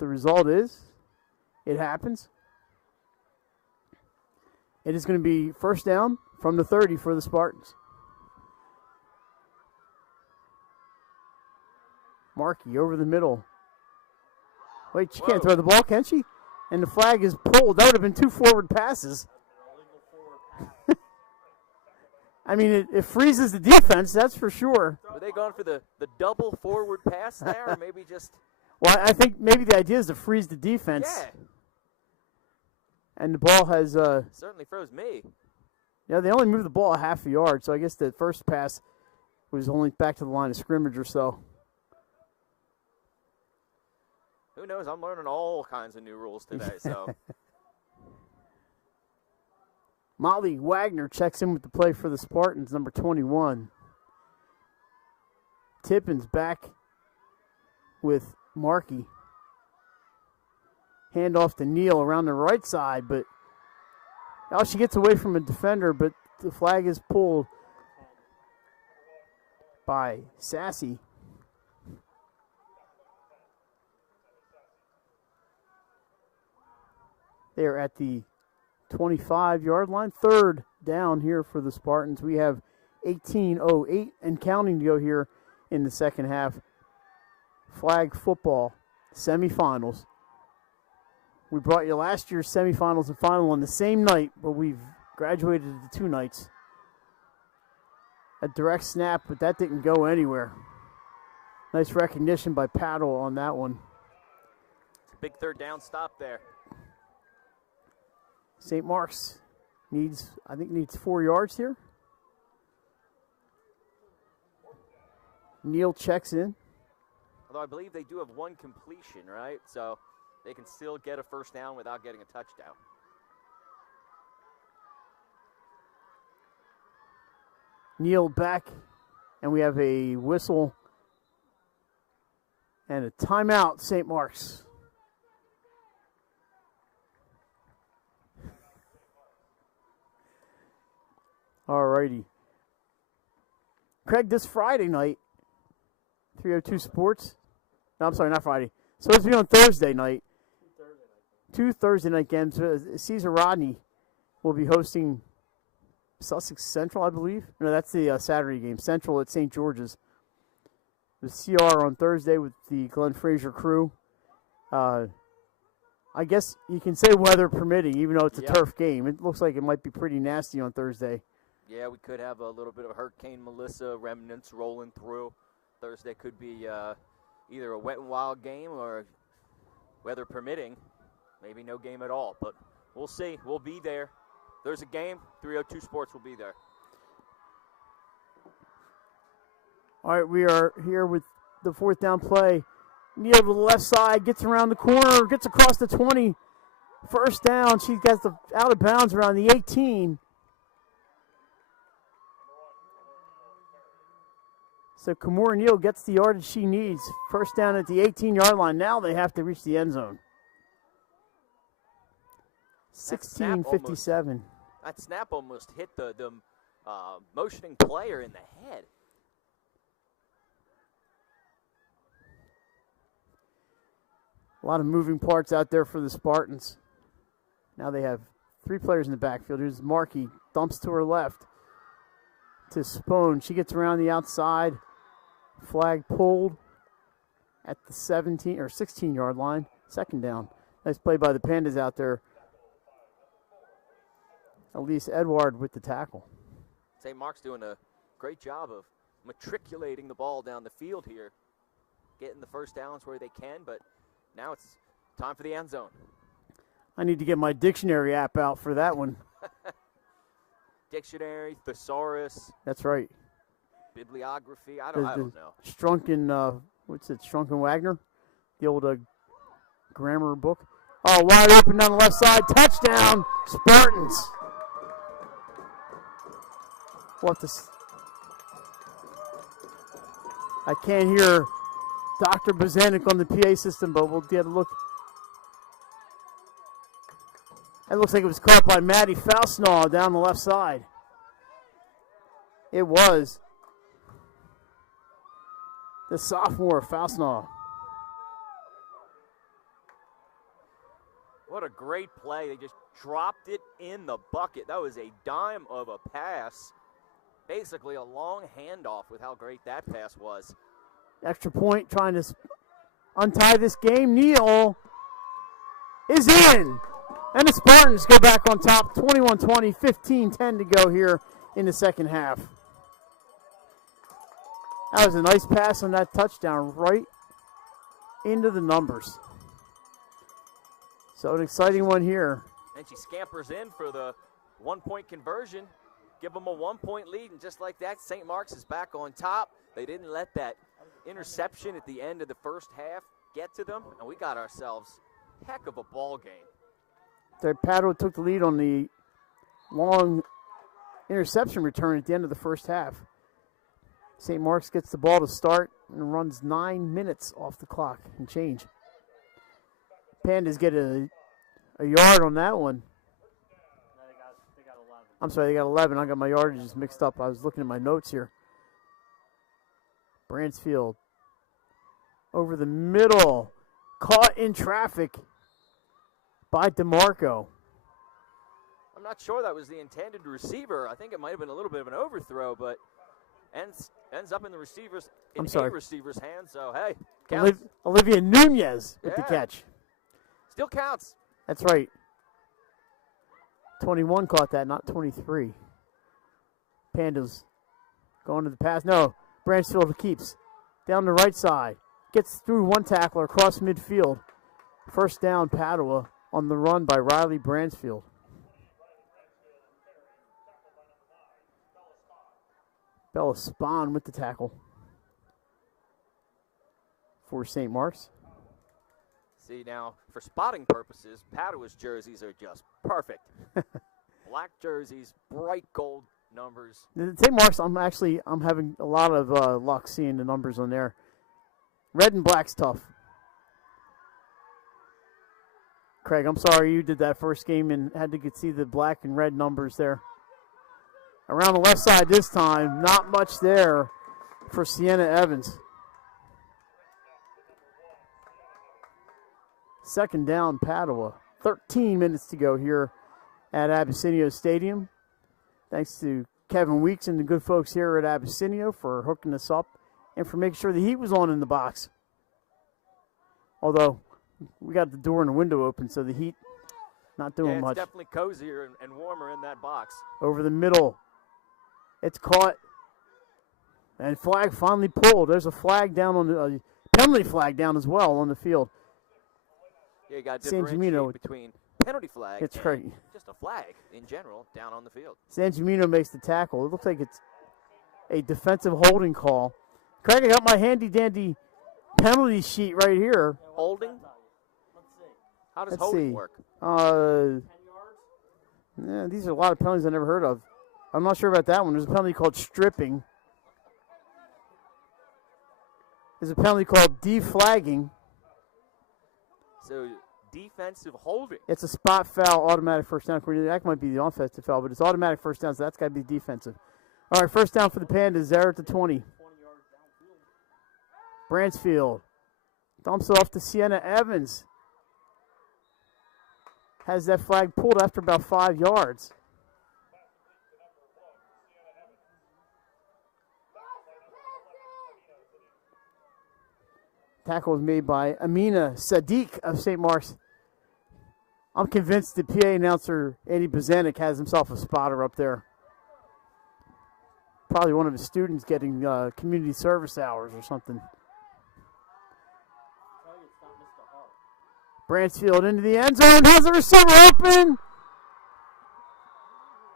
result is. It happens. It is going to be first down from the 30 for the Spartans. Markey over the middle. Wait, she can't throw the ball, can she? And the flag is pulled. That would have been 2 forward passes. I mean, it freezes the defense, that's for sure. Were they going for the double forward pass there, or maybe just... Well, I think maybe the idea is to freeze the defense. Yeah. And the ball has... Certainly froze me. Yeah, they only moved the ball a half a yard, so I guess the first pass was only back to the line of scrimmage or so. Who knows? I'm learning all kinds of new rules today, so. Molly Wagner checks in with the play for the Spartans, number 21. Tippins back with Markey. Handoff to Neal around the right side, but now she gets away from a defender, but the flag is pulled by Sassy. They are at the 25-yard line. Third down here for the Spartans. We have 18:08 and counting to go here in the second half. Flag football semifinals. We brought you last year's semifinals and final on the same night, but we've graduated to 2 nights. A direct snap, but that didn't go anywhere. Nice recognition by Padua on that one. Big third down stop there. St. Mark's needs 4 yards here. Neal checks in. Although I believe they do have 1 completion, right? So they can still get a first down without getting a touchdown. Neal back, and we have a whistle and a timeout, St. Mark's. All righty. Craig, this Friday night, 302 Sports. No, I'm sorry, not Friday. Supposed to be on Thursday night. 2 Thursday night games. Caesar Rodney will be hosting Sussex Central, I believe. No, that's the Saturday game. Central at St. George's. The CR on Thursday with the Glenn Fraser crew. I guess you can say weather permitting, even though it's a turf game. It looks like it might be pretty nasty on Thursday. Yeah, we could have a little bit of Hurricane Melissa remnants rolling through. Thursday could be either a wet and wild game or, weather permitting, maybe no game at all. But we'll see. We'll be there. There's a game. 302 Sports will be there. All right, we are here with the 4th down play. Neal to the left side, gets around the corner, gets across the 20. First down. She gets out of bounds around the 18. So Kimura Neal gets the yardage she needs. First down at the 18-yard line. Now they have to reach the end zone. 16:57. That snap almost hit the motioning player in the head. A lot of moving parts out there for the Spartans. Now they have 3 players in the backfield. Here's Markey, dumps to her left to Spone. She gets around the outside. Flag pulled at the 17 or 16-yard line. Second down. Nice play by the Pandas out there. Elise Edward with the tackle. St. Mark's doing a great job of matriculating the ball down the field here, getting the first downs where they can, but now it's time for the end zone. I need to get my dictionary app out for that one. Dictionary, thesaurus. That's right. Bibliography. I don't know. Strunken, Strunken Wagner? The old grammar book. Oh, wide open down the left side. Touchdown, Spartans. I can't hear Dr. Bozanik on the PA system, but we'll get a look. That looks like it was caught by Maddie Faustnaw down the left side. It was. The sophomore, Faustnaw. What a great play. They just dropped it in the bucket. That was a dime of a pass. Basically a long handoff with how great that pass was. Extra point trying to untie this game. Neal is in. And the Spartans go back on top. 21-20, 15-10 to go here in the second half. That was a nice pass on that touchdown right into the numbers. So an exciting one here. And she scampers in for the 1-point conversion. give them a 1-point lead, and just like that, St. Mark's is back on top. They didn't let that interception at the end of the first half get to them, and we got ourselves a heck of a ball game. Padua took the lead on the long interception return at the end of the first half. St. Mark's gets the ball to start and runs 9 minutes off the clock and change. Pandas get a yard on that one. They got 11. I'm sorry, they got 11. I got my yardages mixed up. I was looking at my notes here. Bransfield over the middle. Caught in traffic by DeMarco. I'm not sure that was the intended receiver. I think it might have been a little bit of an overthrow, but ends up in the receiver's hands. So hey, counts. Olivia Nunez with the catch. Still counts. That's right. 21 caught that, not 23. Pandas going to the pass. No, Bransfield keeps down the right side. Gets through one tackler across midfield. First down, Padua on the run by Riley Bransfield. Bella Spahn with the tackle for St. Mark's. See, now, for spotting purposes, Padua's jerseys are just perfect. Black jerseys, bright gold numbers. St. Mark's, I'm having a lot of luck seeing the numbers on there. Red and black's tough. Craig, I'm sorry you did that first game and had to see the black and red numbers there. Around the left side this time, not much there for Sienna Evans. Second down, Padua. 13 minutes to go here at Abessinio Stadium. Thanks to Kevin Weeks and the good folks here at Abessinio for hooking us up and for making sure the heat was on in the box. Although we got the door and the window open, so the heat not doing much. It's definitely cozier and warmer in that box. Over the middle. It's caught. And flag finally pulled. There's a flag down on the penalty flag down as well on the field. Yeah, you got to differentiate between penalty flag and right. just a flag in general down on the field. San Gimino makes the tackle. It looks like it's a defensive holding call. Craig, I got my handy-dandy penalty sheet right here. Holding? Let's see. How does Let's holding see. work? 10 yards? These are a lot of penalties I never heard of. I'm not sure about that one. There's a penalty called stripping. There's a penalty called deflagging. So, defensive holding. It's a spot foul, automatic first down. That might be the offensive foul, but it's automatic first down, so that's got to be defensive. All right, first down for the Pandas there at the 20. 20 yards downfield. Bransfield dumps it off to Sienna Evans. Has that flag pulled after about 5 yards. Tackle was made by Amina Sadiq of St. Mark's. I'm convinced the PA announcer, Andy Bazanik, has himself a spotter up there. Probably one of his students getting community service hours or something. Tell you it's not Mr. Hart. Bransfield into the end zone. Has the receiver open.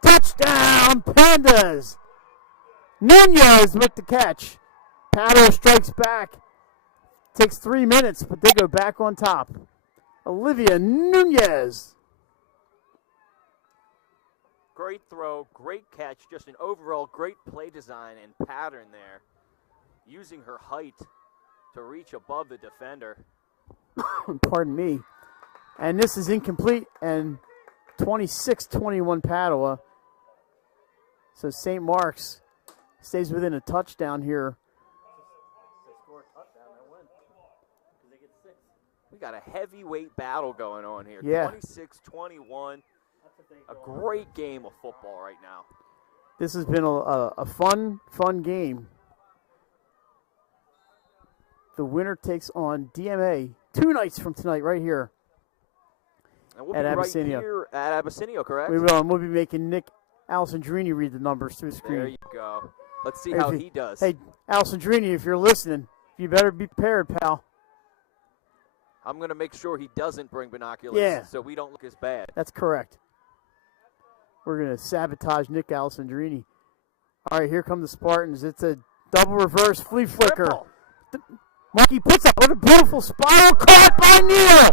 Touchdown, Pandas. Nunez with the catch. Padua strikes back. Takes 3 minutes, but they go back on top. Olivia Nunez. Great throw, great catch, just an overall great play design and pattern there. Using her height to reach above the defender. Pardon me. And this is incomplete, and 26-21 Padua. So St. Mark's stays within a touchdown here. We got a heavyweight battle going on here. Yeah. 26-21. A great game of football right now. This has been a fun game. The winner takes on DMA 2 nights from tonight right here And we'll at be Abessinio. right here at Abessinio, correct? We will. And we'll be making Nick Alessandrini read the numbers through the screen. There you go. Let's see Hey, how if he does. Hey, Alessandrini, if you're listening, you better be prepared, pal. I'm going to make sure he doesn't bring binoculars Yeah. so we don't look as bad. That's correct. We're going to sabotage Nick Alessandrini. All right, here come the Spartans. It's a double reverse flea flicker. Markey puts up. What a beautiful spiral. Caught by Neal.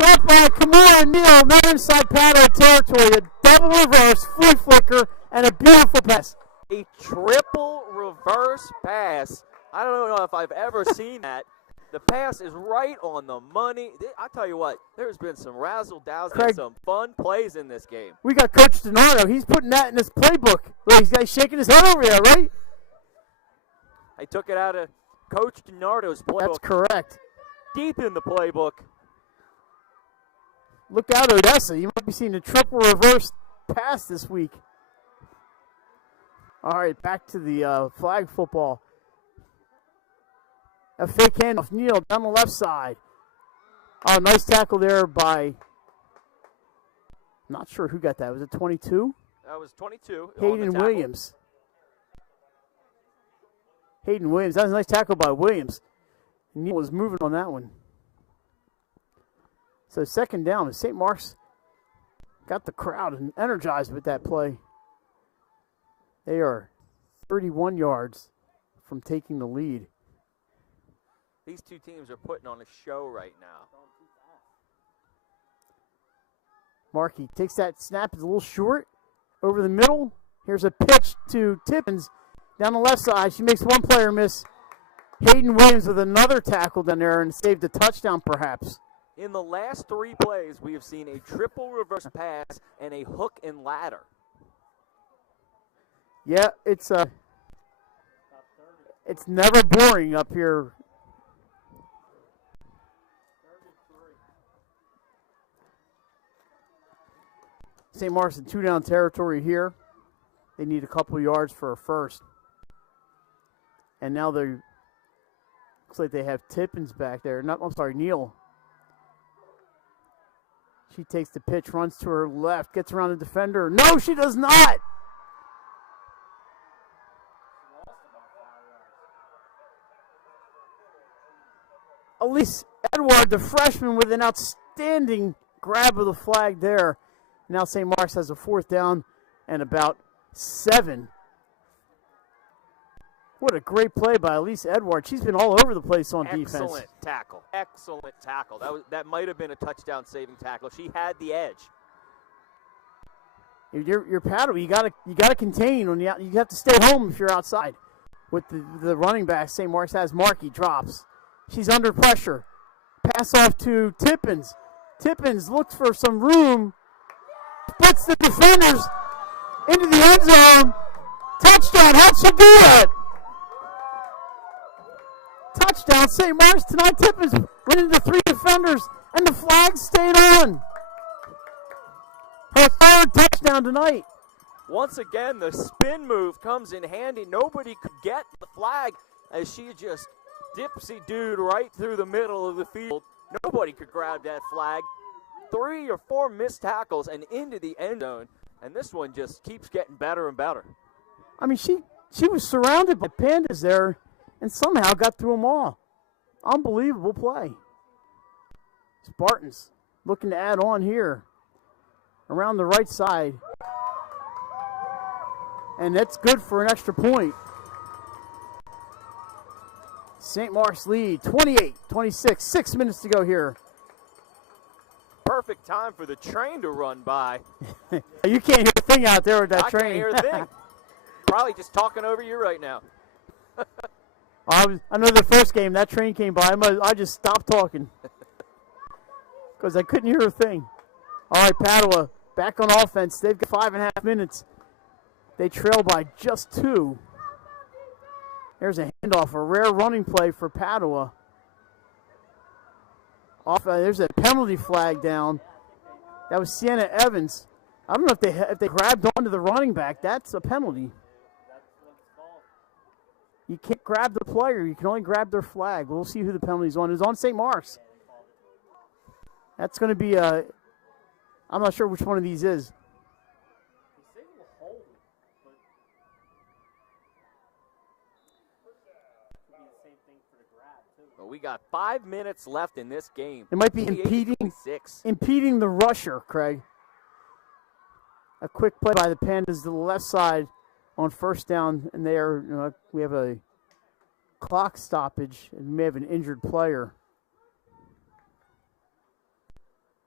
Caught by Kamara Neal. Now inside Padua territory. A double reverse flea flicker and a beautiful pass. A triple reverse pass. I don't know if I've ever seen that. The pass is right on the money. I tell you what, there's been some razzle-dazzle and some fun plays in this game. We got Coach Donato. He's putting that in his playbook. Look, he's shaking his head over there, right? I took it out of Coach Donato's playbook. That's correct. Deep in the playbook. Look out, Odessa. You might be seeing a triple reverse pass this week. All right, back to the flag football. A fake handoff. Neal down the left side. Oh, nice tackle there by, I'm not sure who got that. Was it 22? That was 22. Hayden Williams. Hayden Williams. That was a nice tackle by Williams. Neal was moving on that one. So second down. St. Mark's got the crowd energized with that play. They are 31 yards from taking the lead. These two teams are putting on a show right now. Markey takes that snap. It's a little short. Over the middle. Here's a pitch to Tippins. Down the left side. She makes one player miss. Hayden Williams with another tackle down there and saved a touchdown perhaps. In the last 3 plays, we have seen a triple reverse pass and a hook and ladder. Yeah, it's never boring up here. St. Mark's in 2-down territory here. They need a couple yards for a first. And now they looks like they have Tippins back there. Neal. She takes the pitch, runs to her left, gets around the defender. No, she does not. Elise Edward, the freshman, with an outstanding grab of the flag there. Now St. Mark's has a fourth down and about 7. What a great play by Elise Edward. She's been all over the place on defense. Excellent tackle. Excellent tackle. That might have been a touchdown-saving tackle. She had the edge. You're Padua. You gotta contain when you have to stay home if you're outside. With the running back, St. Mark's has Markey, drops. She's under pressure. Pass off to Tippins. Tippins looks for some room. Splits the defenders into the end zone. Touchdown. How'd she do that? Touchdown. St. Mark's tonight. Tippins ran into 3 defenders, and the flag stayed on. Her 3rd touchdown tonight. Once again, the spin move comes in handy. Nobody could get the flag as she just dipsy-dooed right through the middle of the field. Nobody could grab that flag. 3 or 4 missed tackles and into the end zone, and this one just keeps getting better and better. I mean, she was surrounded by Pandas there and somehow got through them all. Unbelievable play. Spartans looking to add on here around the right side. And that's good for an extra point. St. Mark's lead, 28-26, 6 minutes to go here. Perfect time for the train to run by. You can't hear a thing out there with that train. I can't hear a thing. Probably just talking over you right now. I know the first game, that train came by. I just stopped talking because I couldn't hear a thing. All right, Padua back on offense. They've got 5.5 minutes. They trail by just 2. There's a handoff, a rare running play for Padua. There's a penalty flag down. That was Sienna Evans. I don't know if they grabbed onto the running back. That's a penalty. You can't grab the player. You can only grab their flag. We'll see who the penalty's on. It's on St. Mark's. That's going to be I'm not sure which one of these is. But we got 5 minutes left in this game. It might be impeding the rusher, Craig. a quick play by the Pandas to the left side on first down, and there we have a clock stoppage and may have an injured player.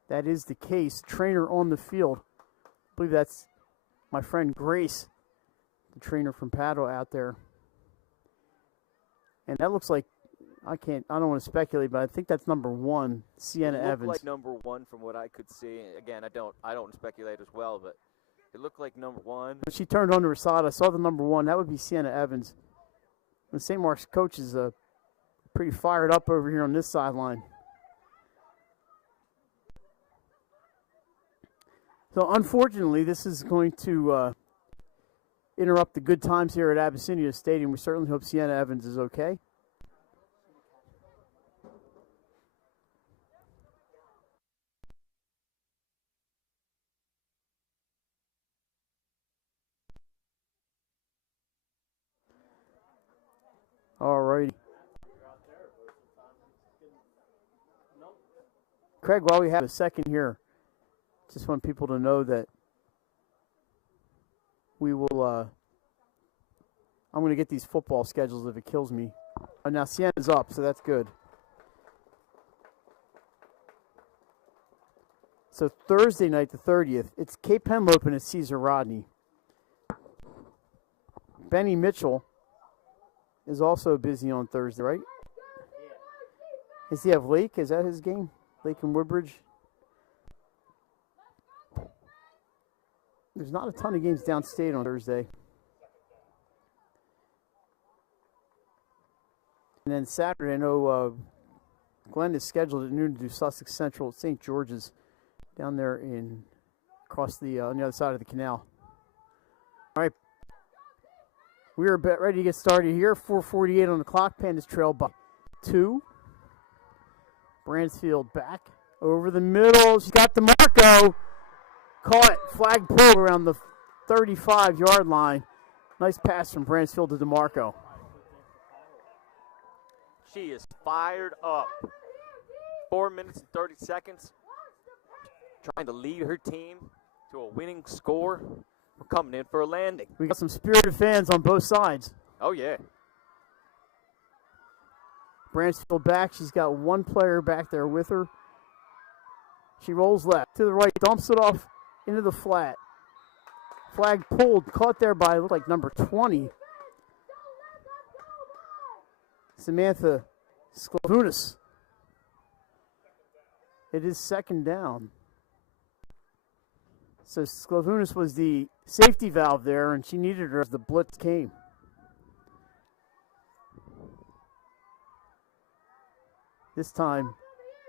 That is the case. Trainer on the field. I believe that's my friend Grace, the trainer from Padua out there. And that looks like, I don't want to speculate, but I think that's number 1, Sienna Evans. It looked like number 1 from what I could see. Again, I don't speculate as well, but it looked like number 1. When she turned on to her side, I saw the number 1. That would be Sienna Evans. The St. Mark's coach is pretty fired up over here on this sideline. So unfortunately, this is going to interrupt the good times here at Abessinio Stadium. We certainly hope Sienna Evans is okay. All righty. Craig, while we have a second here, just want people to know that we will, I'm going to get these football schedules if it kills me. Oh, now Sienna's up, so that's good. So Thursday night, the 30th, it's Cape Henlopen and Caesar Rodney. Benny Mitchell is also busy on Thursday, right? Does he have Lake? Is that his game? Lake and Woodbridge? There's not a ton of games downstate on Thursday. And then Saturday, I know Glenn is scheduled at noon to do Sussex Central at St. George's down there across on the other side of the canal. All right. We are about ready to get started here. 4:48 on the clock. Pandas trail by 2. Bransfield back over the middle. She's got DeMarco. Caught. Flag pulled around the 35-yard line. Nice pass from Bransfield to DeMarco. She is fired up. 4 minutes and 30 seconds. Trying to lead her team to a winning score. We're coming in for a landing. We got some spirited fans on both sides. Oh, yeah. Bransfield back. She's got one player back there with her. She rolls left to the right, dumps it off into the flat. Flag pulled, caught there by, looked like number 20. Samantha Sklovunas. It is second down. So Sklovunas was the safety valve there, and she needed her as the blitz came. This time,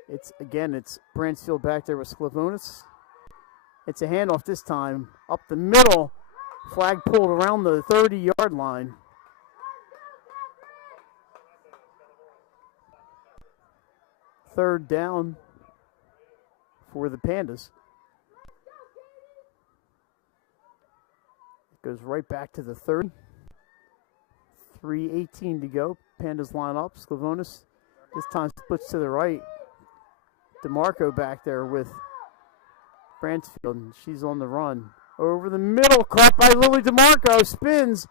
it's Bransfield back there with Sklovunas. It's a handoff this time, up the middle. Flag pulled around the 30-yard line. Third down for the Pandas. Goes right back to the 30. 3:18 to go. Pandas line up. Sklovunas this time splits to the right. DeMarco back there with Bransfield. And she's on the run. Over the middle, caught by Lily DeMarco. Spins.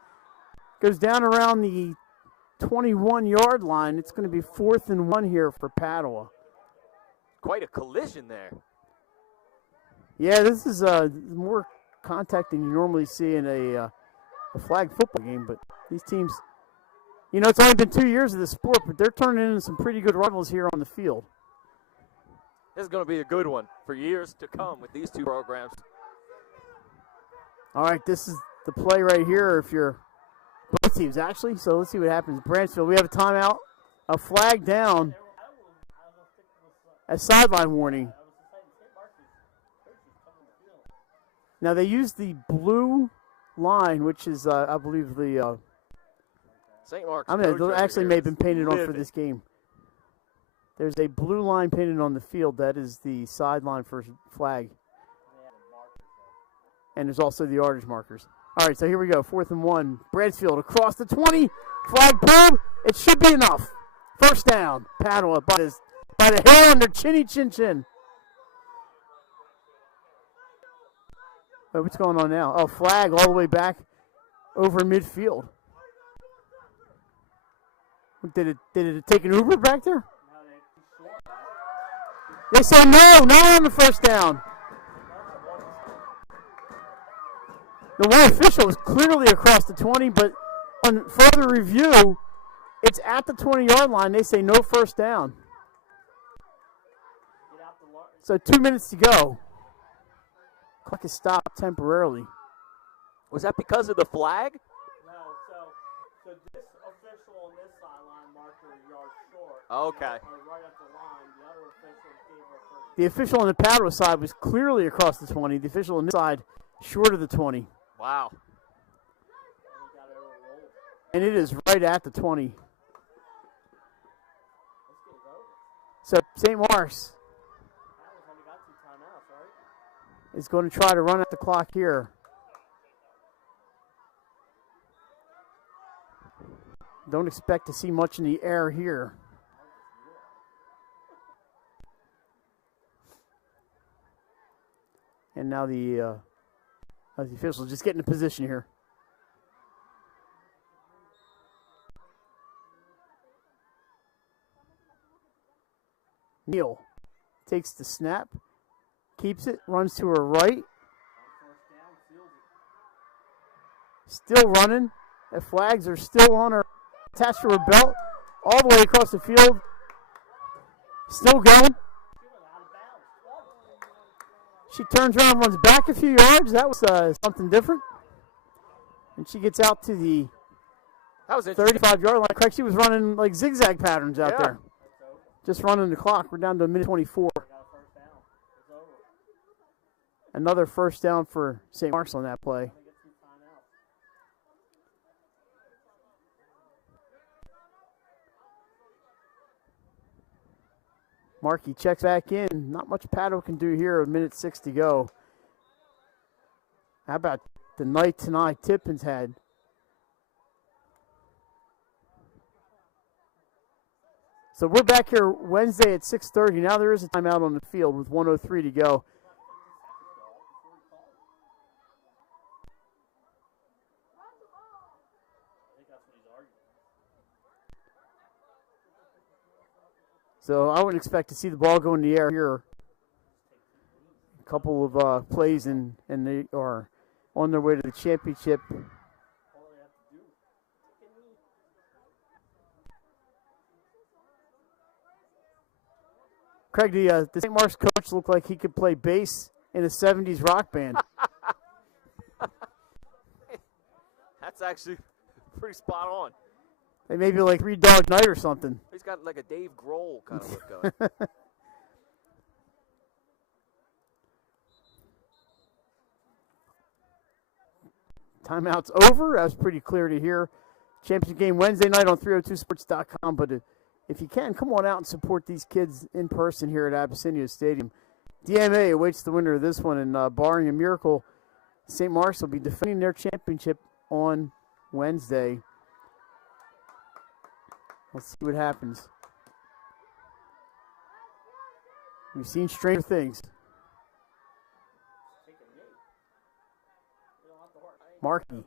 Goes down around the 21-yard line. It's going to be 4th and 1 here for Padua. Quite a collision there. Yeah, this is more contact than you normally see in a flag football game, but these teams, it's only been 2 years of this sport, but they're turning into some pretty good rivals here on the field. This is going to be a good one for years to come with these two programs. All right, this is the play right here if you're both teams, actually. So let's see what happens. Bransfield, we have a timeout, a flag down, a sideline warning. Now, they use the blue line, which is, I believe, the St. Mark's. it actually may have been painted on for this game. There's a blue line painted on the field. That is the sideline for flag. And there's also the yardage markers. All right, so here we go. 4th and 1. Bransfield across the 20. Flag pulled. It should be enough. First down. Padua by the hair on their chinny chin chin. Oh, what's going on now? Oh, flag all the way back over midfield. Did it take an Uber back there? They say no, not on the first down. The one official was clearly across the 20, but on further review, it's at the 20-yard line. They say no first down. So 2 minutes to go. Clock is stopped temporarily. Was that because of the flag? No, so this official on this sideline marked her a yard short. Okay. Or right up the line. The other official gave her first. The official on the Padua side was clearly across the 20. The official on this side short of the 20. Wow. And it is right at the 20. So St. Mark's is going to try to run out the clock here. Don't expect to see much in the air here. And now the officials just getting in position here. Neal takes the snap, keeps it, runs to her right. Still running. The flags are still on her, attached to her belt, all the way across the field. Still going. She turns around, runs back a few yards. That was something different. And she gets out to the 35-yard line. Correct, she was running like zigzag patterns out there. Just running the clock. We're down to a minute 24. Another first down for St. Mark's on that play. Markey checks back in. Not much Padua can do here. A minute 6 to go. How about the night tonight Tippins had? So we're back here Wednesday at 6:30. Now there is a timeout on the field with 1:03 to go. So I wouldn't expect to see the ball go in the air here. A couple of plays and they are on their way to the championship. Craig, the St. Mark's coach looked like he could play bass in a 70s rock band. That's actually pretty spot on. They may be like Three Dog Night or something. He's got like a Dave Grohl kind of look going. Timeout's over. That was pretty clear to hear. Championship game Wednesday night on 302sports.com. But if you can, come on out and support these kids in person here at Abessinio Stadium. DMA awaits the winner of this one, and barring a miracle, St. Mark's will be defending their championship on Wednesday. Let's see what happens. We've seen stranger things. Markey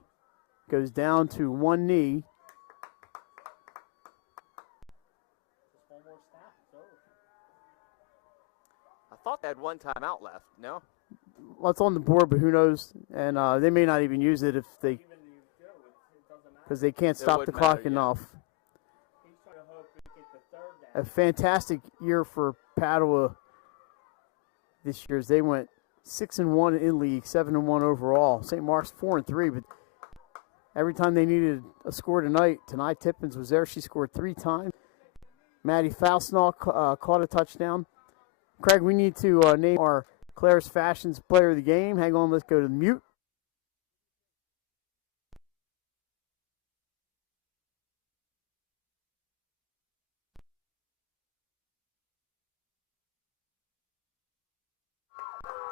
goes down to one knee. I thought they had one timeout left. No? Well, it's on the board, but who knows? And they may not even use it if they, because they can't stop the clock enough. A fantastic year for Padua this year as they went 6-1 in league, 7-1 overall. St. Mark's 4-3, but every time they needed a score tonight Tippins was there. She scored 3 times. Maddie Faustnall caught a touchdown. Craig, we need to name our Claire's Fashions player of the game. Hang on, let's go to the mute.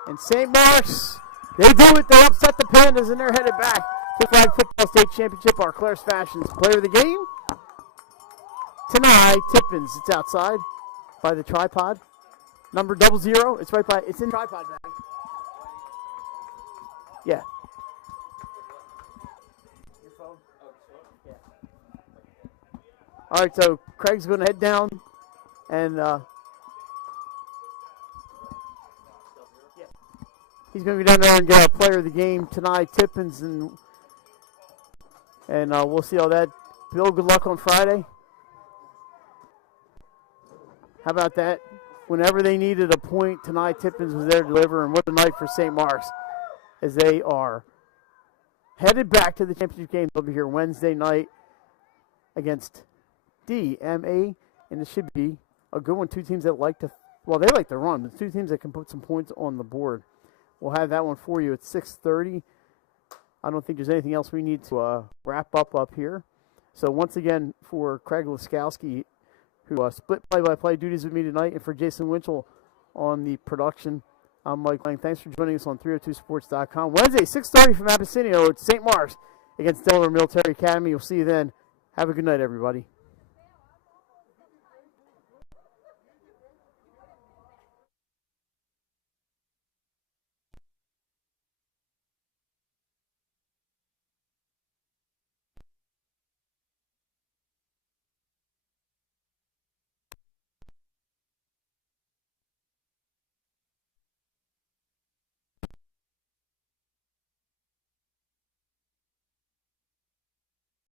And St. Mark's, they do it. They upset the Pandas, and they're headed back to Flag Football State Championship. Our Claire's Fashions player of the game tonight, Tippins. It's outside by the tripod. Number 00. It's right by. It's in tripod bag. Yeah. Your phone? Yeah. All right, so Craig's going to head down and he's going to go down there and get our player of the game tonight, Tippins, and we'll see how that. Bill, good luck on Friday. How about that? Whenever they needed a point tonight, Tippins was there to deliver, and what a night for St. Mark's as they are headed back to the championship game. They'll be here Wednesday night against DMA, and it should be a good one. Two teams that like to, they like to run, but two teams that can put some points on the board. We'll have that one for you at 6:30. I don't think there's anything else we need to wrap up here. So once again, for Craig Laskowski, who split play-by-play duties with me tonight, and for Jason Winchell on the production, I'm Mike Lang. Thanks for joining us on 302sports.com. Wednesday, 6:30 from Abessinio. It's St. Mark's against Delaware Military Academy. We'll see you then. Have a good night, everybody.